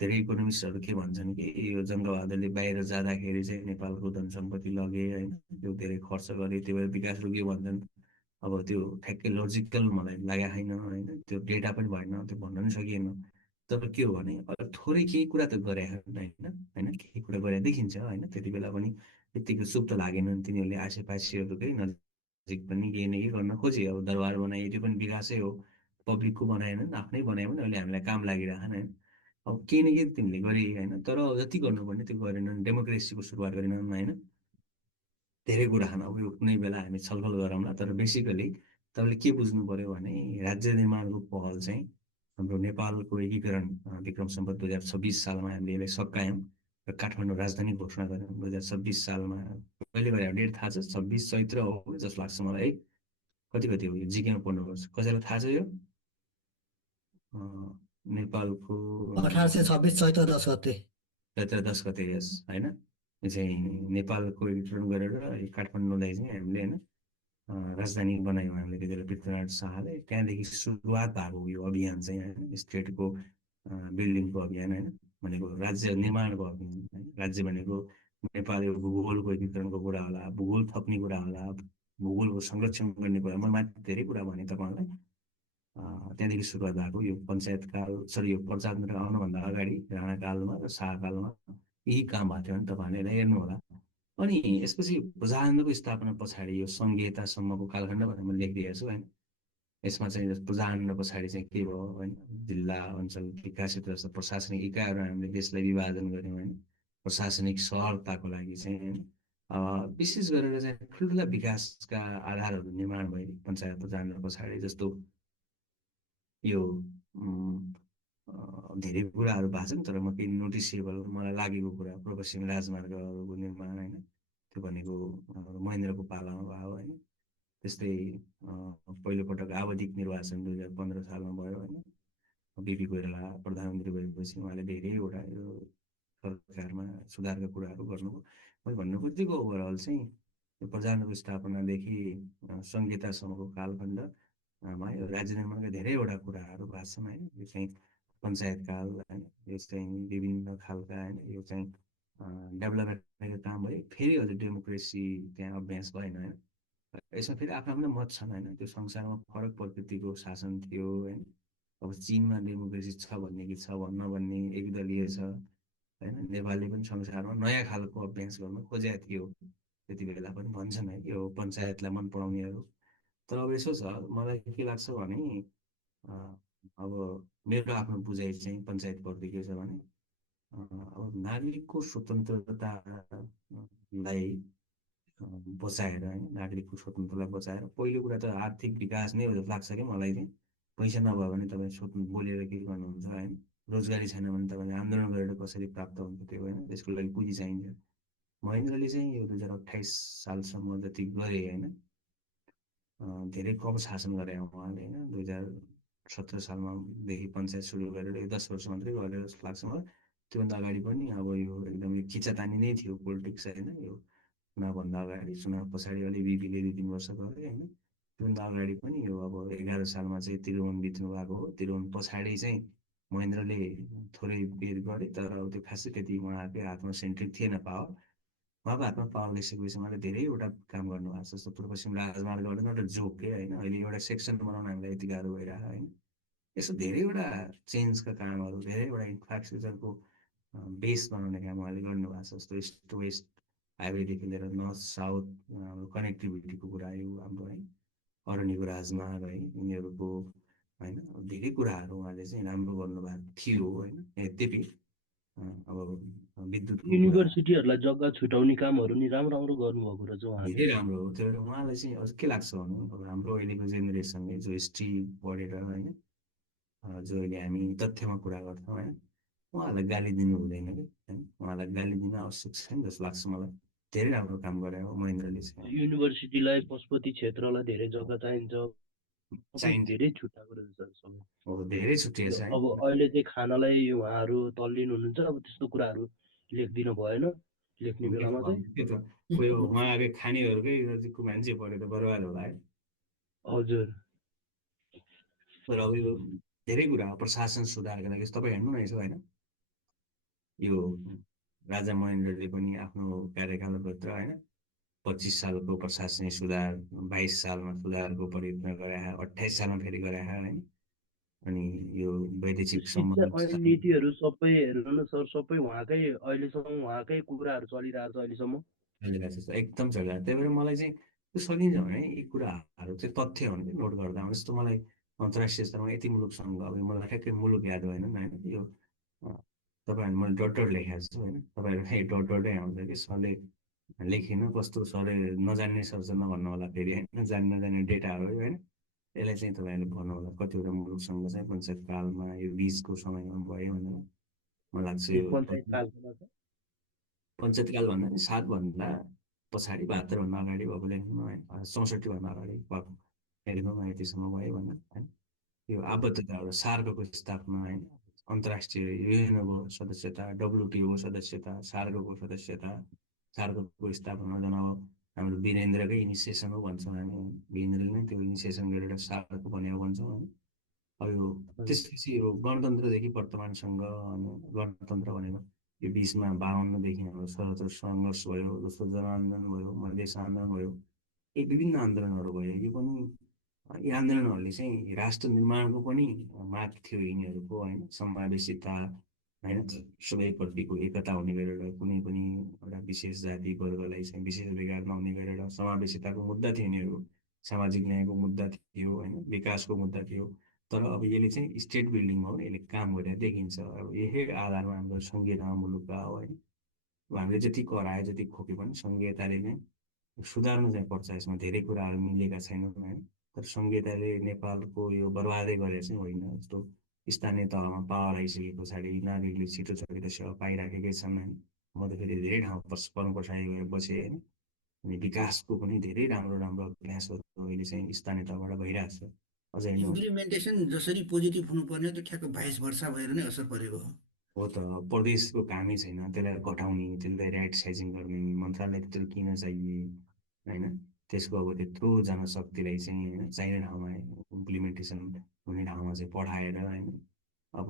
धेरै इकोनोमिस्टहरू के भन्छन् कि यो जङ्गबहादुरले बाहिर जाँदाखेरि चाहिँ नेपालको धन सम्पत्ति लगे होइन त्यो धेरै खर्च गरे त्यो भएर विकास रोक्यो भन्छन् अब त्यो ठ्याक्कै लजिकल मलाई लागेको छैन होइन त्यो डेटा पनि भएन त्यो भन्न पनि सकिएन तर के हो भने थोरै केही कुरा त गरे होइन होइन केही कुरा गरे देखिन्छ होइन त्यति बेला पनि त्यत्तिको सुप त लागेन तिनीहरूले आसेपासेहरूकै नजिक पनि केही न केही गर्न खोजे अब दरबार बनाए त्यो पनि विकासै हो पब्लिकको बनाएन आफ्नै बनायो भने अहिले हामीलाई काम लागिरहेन अब केही न केही तिमीले गरे होइन, तर जति गर्नुपर्ने त्यो गरेनन्, डेमोक्रेसीको सुरुवात गरेनन् होइन। धेरै कुरा छन्, अब यो कुनै बेला हामी छलफल गरौँला, तर बेसिकली तपाईँले के बुझ्नु पर्यो भने राज्य निर्माणको पहल चाहिँ हाम्रो नेपालको एकीकरण विक्रम सम्वत 2026 सालमा हामीले यसलाई सकायौँ र काठमाडौँ राजधानी घोषणा गऱ्यौँ 2026 सालमा। कहिले गरे डेट थाहा छ? 26 चैत्र हो जस्तो लाग्छ मलाई है। कति हो यो जिकेमा पढ्नुपर्छ, कसैलाई थाहा छ यो? नेपालको 1826 चैत्र 10 गते। चैत्र 10 गते यस होइन। यो चाहिँ नेपालको एकीकरण गरेर काठमाडौँलाई चाहिँ हामीले होइन राजधानी बनायौँ हामीले त्यति बेला पृथ्वीनारायण शाहले। त्यहाँदेखि सुरुवात भएको यो अभियान चाहिँ होइन स्टेटको बिल्डिङको अभियान होइन, भनेको राज्य निर्माणको अभियान होइन। राज्य भनेको नेपालको भूगोलको एकीकरणको कुरा होला, भूगोल थप्ने कुरा होला, भूगोलको संरक्षण गर्ने कुरा, म माथि धेरै कुरा भने तपाईँलाई। त्यहाँदेखि सुरुवात भएको यो पञ्चायतकाल यो प्रजातन्त्र आउनुभन्दा अगाडि राणाकालमा र शाहकालमा यही काम भएको थियो भने तपाईँहरूले हेर्नु होला। अनि यसपछि प्रजातन्त्रको स्थापना पछाडि यो सङ्घीयतासम्मको कालखण्ड भनेर मैले लेखिदिएको छु होइन। यसमा चाहिँ प्रजातन्त्र पछाडि चाहिँ के भयो होइन, जिल्ला अञ्चल विकास क्षेत्र जस्तो प्रशासनिक इकाइहरू हामीले देशलाई विभाजन गऱ्यौँ होइन, प्रशासनिक सहरताको लागि चाहिँ होइन। विशेष गरेर चाहिँ ठुल्ठुला विकासका आधारहरू निर्माण भयो पञ्चायत प्रजातन्त्र पछाडि, जस्तो यो धेरै कुराहरू भएको छन्, तर म केही नोटिसेबल मलाई लागेको कुरा प्रगतिशील राजमार्गहरूको निर्माण होइन, त्यो भनेको महेन्द्रको पालामा भयो होइन। त्यस्तै पहिलोपटक आवधिक निर्वाचन 2015 सालमा भयो होइन। बिपी कोइराला प्रधानमन्त्री भएपछि उहाँले धेरैवटा यो सरकारमा सुधारका कुराहरू गर्नुभयो। मैले भन्नु खोजेको ओभरअल चाहिँ यो प्रजातन्त्रको स्थापनादेखि सङ्घीयतासम्मको कालखण्डमा यो राज्य निर्माणका धेरैवटा कुराहरू भएको छन् होइन। यो चाहिँ पञ्चायतकाल होइन, यो चाहिँ विभिन्न खालका होइन, यो चाहिँ डेभलपमेन्टको काम भयो। फेरि अझ डेमोक्रेसी त्यहाँ अभ्यास भएन होइन। यसमा फेरि आफ्नो आफ्नो मत छन् होइन। त्यो संसारमा फरक प्रकृतिको शासन थियो होइन। अब चिनमा डेमोक्रेसी छ भन्ने कि छ नभन्ने, एकदलीय छ होइन। नेपालले पनि संसारमा नयाँ खालको अभ्यास गर्न खोजेको थियो त्यति बेला पनि भन्छन् है यो पञ्चायतलाई मन पराउनेहरू। तर अब यसो छ, मलाई के लाग्छ भने अब मेरो आफ्नो बुझाइ चाहिँ पञ्चायत प्रति के छ भने अब नागरिकको स्वतन्त्रतालाई बचाएर होइन, नागरिकको स्वतन्त्रतालाई बचाएर पहिलो कुरा त आर्थिक विकास नै हो जस्तो लाग्छ कि मलाई चाहिँ। पैसा नभयो भने तपाईँ स्वतन्त्र बोलेर के गर्नुहुन्छ होइन, रोजगारी छैन भने तपाईँले आन्दोलन गरेर कसरी प्राप्त हुन्छ त्यो होइन, त्यसको लागि पुँजी चाहिन्छ। महेन्द्रले चाहिँ यो 2028 सालसम्म जति गरे होइन, धेरै कम शासन गरे उहाँले होइन। 2017 सालमादेखि पञ्चायत सुरु गरेर 10 वर्ष मात्रै गरेर जस्तो लाग्छ मलाई। त्योभन्दा अगाडि पनि अब यो एकदमै खिचातानी नै थियो पोलिटिक्स होइन। यो चुनावभन्दा अगाडि, चुनाव पछाडि अलि बिपीले 2-3 वर्ष गरे होइन। त्योभन्दा अगाडि पनि यो अब 11 सालमा चाहिँ त्रिभुवन बित्नु भएको हो। त्रिभुवन पछाडि चाहिँ महेन्द्रले थोरै बेर गरे, तर अब त्यो खासै त्यति उहाँकै हातमा सेन्ट्रिक थिएन पावर। उहाँको हातमा पावर गइसकेपछि उहाँले धेरैवटा काम गर्नुभएको छ, जस्तो पूर्व पश्चिम राजमार्गबाट एउटा जोक के होइन, अहिले एउटा सेक्सन बनाउन हामीलाई यति गाह्रो भइरहेको होइन। यस्तो धेरैवटा चेन्जका कामहरू, धेरैवटा इन्फ्रास्ट्रक्चरको बेस बनाउने काम उहाँले गर्नुभएको छ, जस्तो इस्ट वेस्ट हाइवेदेखि लिएर नर्थ साउथ कनेक्टिभिटीको कुरा आयो हाम्रो है, अरण्यको राजमार्ग है, यिनीहरूको होइन धेरै कुराहरू उहाँले चाहिँ राम्रो गर्नुभएको थियो होइन। यद्यपि अब विद्युत युनिभर्सिटीहरूलाई जग्गा छुटाउने कामहरू नि राम्रो राम्रो गर्नुभएको रहेछ उहाँले। धेरै राम्रो हो त्यो। उहाँलाई चाहिँ अझ के लाग्छ भने अब हाम्रो अहिलेको जेनेरेसनले जो हिस्ट्री पढेर होइन, जो अहिले हामी तथ्यमा कुरा गर्छौँ होइन, उहाँहरूलाई गाली दिनु हुँदैन कि होइन, उहाँलाई गाली दिन आवश्यक छैन जस्तो लाग्छ मलाई। धेरै राम्रो काम गरे हो महेन्द्रले चाहिँ। युनिभर्सिटीलाई पशुपति क्षेत्रलाई धेरै जग्गा चाहिन्छ, धेरै छुट्याएको रहेछ सबै। हो धेरै छुट्टिएछ है। अब अहिले चाहिँ खानालाई उहाँहरू तल्लिन हुनुहुन्छ, अब त्यस्तो कुराहरू लेखिदिनु भएन, लेख्ने बेलामा चाहिँ। त्यो त उयो उहाँले खानेहरूकै मान्छे पढेर त बर्बाद होला है। हजुर। तर अब यो धेरै कुरा प्रशासन सुधारको लागि तपाईँ हेर्नु न यसो होइन, यो राजा महेन्द्रले पनि आफ्नो कार्यकालभित्र होइन 25 सालको प्रशासनिक सुधार, 22 सालमा सुधारको प्रयत्न गरे, 28 सालमा फेरि गरे होइन। अनि यो वैदेशिक सम्बन्ध नीतिहरू सबै हेर्नु न सर, सबै उहाँकै अहिलेसम्म उहाँकै कुराहरू चलिरहेको छ अहिलेसम्म। एकदम चलिरहेको। त्यही भएर मलाई चाहिँ त्यो सकिन्छ भने यी कुराहरू चाहिँ तथ्य हो भने नोट गर्दा जस्तो मलाई अन्तर्राष्ट्रिय स्तरमा यति मुलुकसँग अब मलाई ठ्याक्कै मुलुक याद भएन होइन। यो तपाईँहरू मैले डट डट लेखेको छु होइन, तपाईँहरू खै डट डटै आउँछ कि सरले लेखिनु कस्तो सरले नजान्ने सर्छ नभन्नु होला फेरि होइन, नजान्ने डेटाहरू होइन। यसलाई चाहिँ तपाईँहरूले भन्नु होला कतिवटा मुलुकसँग चाहिँ पञ्चायत कालमा यो बिचको समयमा भयो भनेर मलाई लाग्छ। यो यो पञ्चायत कालमा छ। पञ्चायत काल भन्दा नि 7 भन्दा पछाडि 72 भन्दा अगाडि भएको लेख्नु होइन, 64 भन्दा अगाडि भएको लेख्नु यतिसम्म भयो भनेर होइन। यो आबद्धताहरू सार्कको स्थापना होइन, अन्तर्राष्ट्रिय युएनको सदस्यता, डब्लुटिओको सदस्यता, सार्कको सदस्यता, सार्कको स्थापना जुन अब हाम्रो वीरेन्द्रकै इनिसिएसन हो भन्छौँ हामी, वीरेन्द्रले नै त्यो इनिसिएसन गरेर सार्क बनेको भन्छौँ होइन। अब यो त्यसपछि यो गणतन्त्रदेखि वर्तमानसँग अनि गणतन्त्र भनेको यो बिचमा 52देखि हाम्रो 77 सङ्घर्ष भयो, दोस्रो जनआन्दोलन भयो, मधेस आन्दोलन भयो, यी विभिन्न आन्दोलनहरू भयो। यो पनि यी आन्दोलनहरूले चाहिँ राष्ट्र निर्माणको पनि माग थियो यिनीहरूको होइन, समावेशिता होइन, सबैप्रतिको एकता हुने गरेर कुनै पनि एउटा विशेष जाति वर्गलाई चाहिँ विशेष अधिकार नहुने गरेर समावेशिताको मुद्दा थियो यिनीहरू, सामाजिक न्यायको मुद्दा थियो होइन, विकासको मुद्दा थियो। तर अब यसले चाहिँ स्टेट बिल्डिङमा पनि यसले काम गरेर देखिन्छ। अब यही आधारमा हाम्रो सङ्घीयतामा मुलुकका हो होइन। अब हामीले जति करायो जति खोके पनि सङ्घीयताले नै सुधार्नु चाहिँ पर्छ। यसमा धेरै कुराहरू मिलेका छैनन् होइन, तर सङ्घीयताले नेपालको यो बर्बादै गरेर चाहिँ होइन। जस्तो स्थानीय तहमा पावर आइसके पछाडि नागरिकले छिटो छिटो सेवा पाइराखेकै छन् होइन। म त फेरि धेरै ठाउँ पढाइ गएर बसेँ होइन, अनि विकासको पनि धेरै राम्रो राम्रो अभ्यासहरू अहिले चाहिँ स्थानीय तहबाट भइरहेको छ। अझै इम्प्लिमेन्टेसन जसरी पोजिटिभ हुनुपर्ने त्यो ठ्याक्क 22 वर्ष भएर नै असर परेको हो। हो त प्रदेशको कामै छैन, त्यसलाई घटाउने, त्यसलाई राइट साइजिङ गर्ने, मन्त्रालय त्यत्रो किन चाहिए होइन। त्यसको अब त्यत्रो जनशक्तिलाई चाहिँ होइन चाहिने ठाउँमा इम्प्लिमेन्टेसन हुने ठाउँमा चाहिँ पठाएर होइन, अब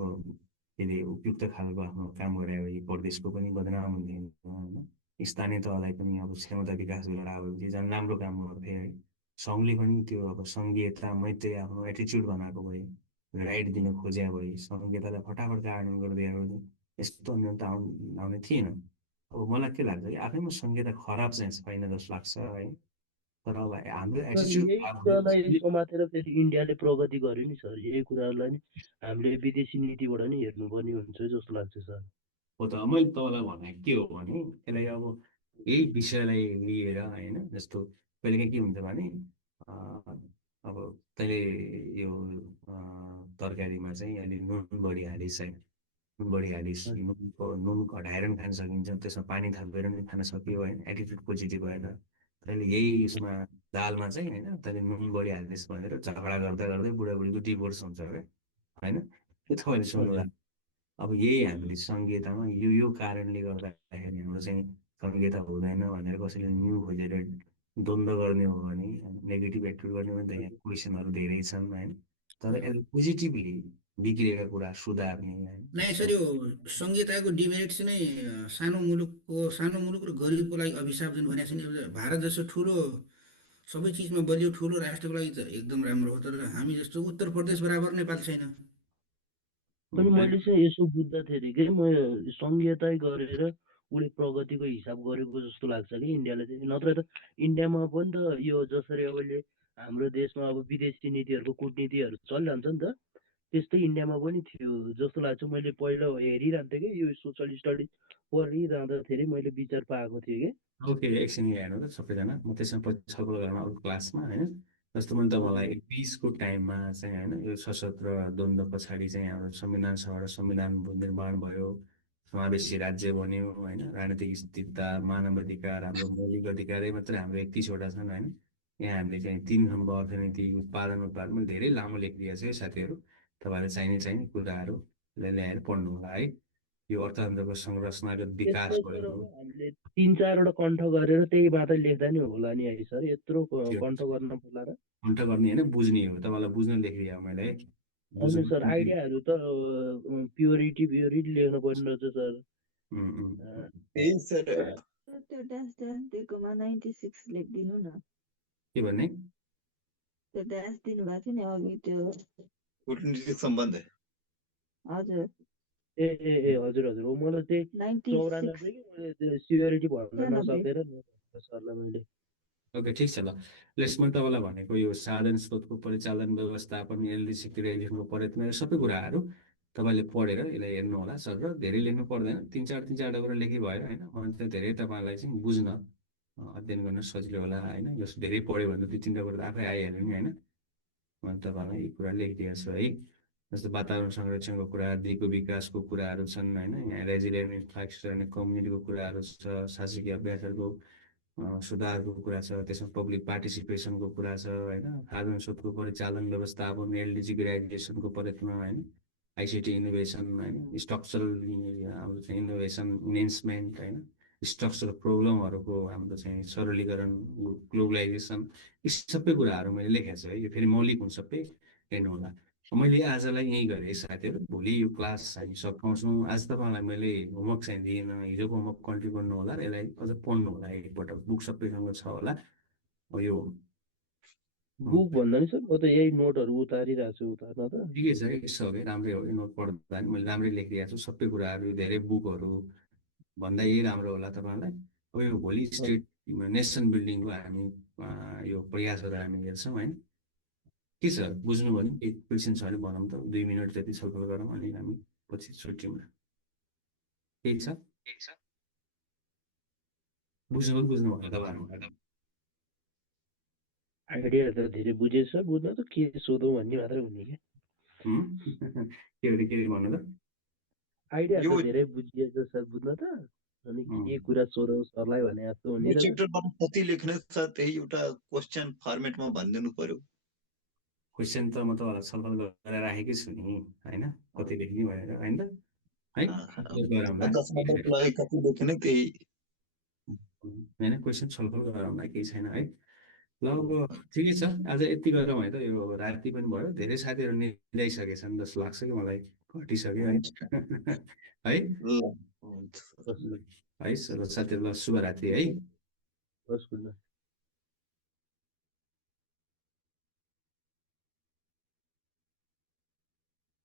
यसले उपयुक्त खालको आफ्नो काम गरे भए प्रदेशको पनि बदनाम हुन्थेन होइन। स्थानीय तहलाई पनि अब क्षमता विकास गरेर अब झन् राम्रो काम गर्थे है। सङ्घले पनि त्यो अब सङ्घीयता मैत्री आफ्नो एटिच्युड बनाएको भए, राइट दिन खोज्या भए, सङ्घीयतालाई फटाफट कार्यान्वयन गरिदियो भने यस्तो अन्यता आउने थिएन। अब मलाई के लाग्छ कि आफैमा सङ्घीयता खराब चाहिँ छैन जस्तो लाग्छ है, तर अब हाम्रो एटिच्युड यही कुरालाई समातेर फेरि इन्डियाले प्रगति गर्यो नि सर। यही कुराहरूलाई नि हामीले विदेशी नीतिबाट नि हेर्नुपर्ने हुन्छ जस्तो लाग्छ सर। हो त मैले तपाईँलाई भनेको के हो भने यसलाई अब यही विषयलाई लिएर होइन, जस्तो कहिलेकाहीँ के हुन्छ भने अब तैँले यो तरकारीमा चाहिँ अहिले नुन बढी हालिस् होइन, नुन बढी हालिस्, नुन घटाएर पनि खान सकिन्छ, त्यसमा पानी थपेर पनि खान सकियो होइन, एटिट्युड पोजिटिभ भएर। तैँले यही उसमा दालमा चाहिँ होइन तैँले नुन बढी हालिदिस् भनेर झगडा गर्दा गर्दै बुढाबुढीको डिभोर्स हुन्छ क्या होइन, त्यो तपाईँले सुन्नु। अब यही हामीले सङ्घीयतामा यो कारणले गर्दाखेरि हाम्रो चाहिँ सङ्घीयता हुँदैन भनेर कसैले न्यु खोजेर द्वन्द्व गर्ने हो भने, नेगेटिभ एटिट्युड गर्ने हो भने त यहाँ क्वेसनहरू धेरै छन् होइन। तर यसले पोजिटिभली बिग्रिएका कुरा सुधार्ने होइन। नै सर, यो सङ्घीयताको डिमेरिट चाहिँ नै सानो मुलुक र गरिबको लागि अभिशाप जुन भनेको छ नि, भारत जस्तो ठुलो सबै चिजमा बलियो ठुलो राष्ट्रको लागि त एकदम राम्रो हो, तर हामी जस्तो उत्तर प्रदेश बराबर नेपाल छैन। अनि मैले चाहिँ यसो बुझ्दाखेरि कि म सङ्घीयतै गरेर उसले प्रगतिको हिसाब गरेको जस्तो लाग्छ कि इन्डियाले चाहिँ। नत्र त इन्डियामा पनि त यो जसरी अहिले हाम्रो देशमा अब विदेशी नीतिहरूको कुटनीतिहरू चलिरहन्छ नि त, त्यस्तै इन्डियामा पनि थियो जस्तो लाग्छ। मैले पहिला हेरिरहन्थेँ कि यो सोसल स्टडिज पढिरहँदाखेरि मैले विचार पाएको थिएँ कि। ओके, एकछिन हेर्नु त सबैजना, म त्यसमा पछि छलफल गर्न अरू क्लासमा होइन। जस्तो मैले तपाईँलाई 20को टाइममा चाहिँ होइन यो सशस्त्र द्वन्द्व पछाडि चाहिँ हाम्रो संविधान सभा र संविधान निर्माण भयो, समावेशी राज्य बन्यो होइन, राजनीतिक स्थिरता, मानव अधिकार, हाम्रो मौलिक अधिकारै मात्रै हाम्रो 31वटा छन् होइन। यहाँ हामीले चाहिँ 3 खालको अर्थनीति उत्पादन मैले धेरै लामो लेखिदिएको छु है साथीहरू, तपाईँहरूले चाहिने कुराहरू ल्याएर पढ्नु होला है। यो अर्थतन्त्रको संरचनागत विकास भयो, हामीले 3-4वटा कण्ठ गरेर त्यही मात्रै लेख्दा नि होला नि है सर, यत्रो कण्ठ गर्न पर्ला र? कण्ठ गर्ने होइन, बुझ्ने हो। तपाईँलाई बुझ्न लेखिदिएँ मैले है। होइन सर, आइडियाहरू त प्योरिटी लेख्नु पर्ने रहेछ सर। त्यो ड्यास दिएकोमा 96 लेखिदिनु न। के भन्ने? त्यो ड्यास दिनुभएको थियो नि अघि, त्यो कूटनीतिक सम्बन्ध। हजुर ए ए ए हजुर हजुर, हो मलाई त्यही 94 96 कि मैले त्यो सिक्युरिटी भन्न नसकेर सरलाई मैले। ओके, ठिक छ ल। मैले तपाईँलाई भनेको यो साधन स्रोतको परिचालन व्यवस्थापन, एलडी सिक्युरिटी लेख्नु पऱ्यो, तिनीहरू सबै कुराहरू तपाईँले पढेर यसलाई हेर्नु होला सर, र धेरै लेख्नु पर्दैन, तिन चारवटा कुरा लेखी भयो होइन। अनि त धेरै तपाईँलाई चाहिँ बुझ्न अध्ययन गर्न सजिलो होला होइन। यो धेरै पढ्यो भने 2-3 कुरा त आफै आइहाल्यो नि होइन। अनि तपाईँलाई यी कुरा लेखिदिएको छु है। जस्तो वातावरण संरक्षणको कुरा, दिगो विकासको कुराहरू छन् होइन। यहाँ रेजिलियन्ट इन्फ्रास्ट्रक्चर अनि कम्युनिटीको कुराहरू छ, शासकीय अभ्यासहरूको सुधारको कुरा छ, त्यसमा पब्लिक पार्टिसिपेसनको कुरा छ होइन। खाद्य स्रोतको परिचालन व्यवस्थापन, एलडिजी ग्रेजुएसनको प्रयत्न होइन, आइसिटी इनोभेसन होइन, स्ट्रक्चरल हाम्रो चाहिँ इनोभेसन इन्हेन्समेन्ट होइन, स्ट्रक्चरल प्रब्लमहरूको हाम्रो चाहिँ सरलीकरण, ग्लोबलाइजेसन, यी सबै कुराहरू मैले लेखेको छु है। यो फेरि मौलिक हुन्छ, सबै हेर्नु होला। मैले आजलाई यहीँ गरेँ साथीहरू, भोलि यो क्लास हामी सघाउँछौँ। आज तपाईँलाई मैले होमवर्क चाहिँ दिएन, हिजोको होमवर्क कन्टिन्यू गर्नु होला र यसलाई अझ पढ्नु होला एकपल्ट। बुक सबैसँग छ होला यो। बुक भन्दा नि सर म त यही नोटहरू उतारिरहेको छु, उतार्न त। ठिकै छ, यसो हो कि राम्रै हो। यो नोट पढ्दा नि मैले राम्रै लेखिदिएको छु सबै कुराहरू, धेरै बुकहरू भन्दा यही राम्रो होला तपाईँलाई। अब यो भोलि स्टेट नेसन बिल्डिङको हामी यो प्रयासहरू हामी हेर्छौँ होइन। के छ बुझ्नु भने केही क्वेसन छ भने भनौँ त, 2 मिनट जति छलफल गरौँ अनि हामी पछि छुट्यौँ। केही छ बुझ्नु भयो तपाईँहरू? आइडिया त धेरै बुझेछ सर, बुझ्न त के सोधौँ भन्ने मात्रै हुने क्या। के भन्नु त? आइडिया त यो धेरै बुझिएछ सर, बुझ्न त। अनि के कुरा सोधौँ सरलाई भने जस्तो हुने यो र च्याप्टरबाट कति लेख्ने छ त्यही एउटा क्वेसन फर्मेटमा भनिदिनु पर्यो। क्वेसन त म तपाईँलाई छलफल गरेर राखेकै छु नि होइन, कति लेख्ने भनेर होइन त है। 10 नम्बरको लागि कति लेख्ने त्यही। होइन क्वेसन छलफल गरौँला, केही छैन है। ल अब ठिकै छ, आज यति गरौँ है त। यो राति पनि भयो, धेरै साथीहरू निदाइसकेछन् जस्तो लाग्छ कि मलाई, घटिसक्यो है है ल हुन्छ। है। ल साथीहरू, ल शुभरात्रि है। हस्,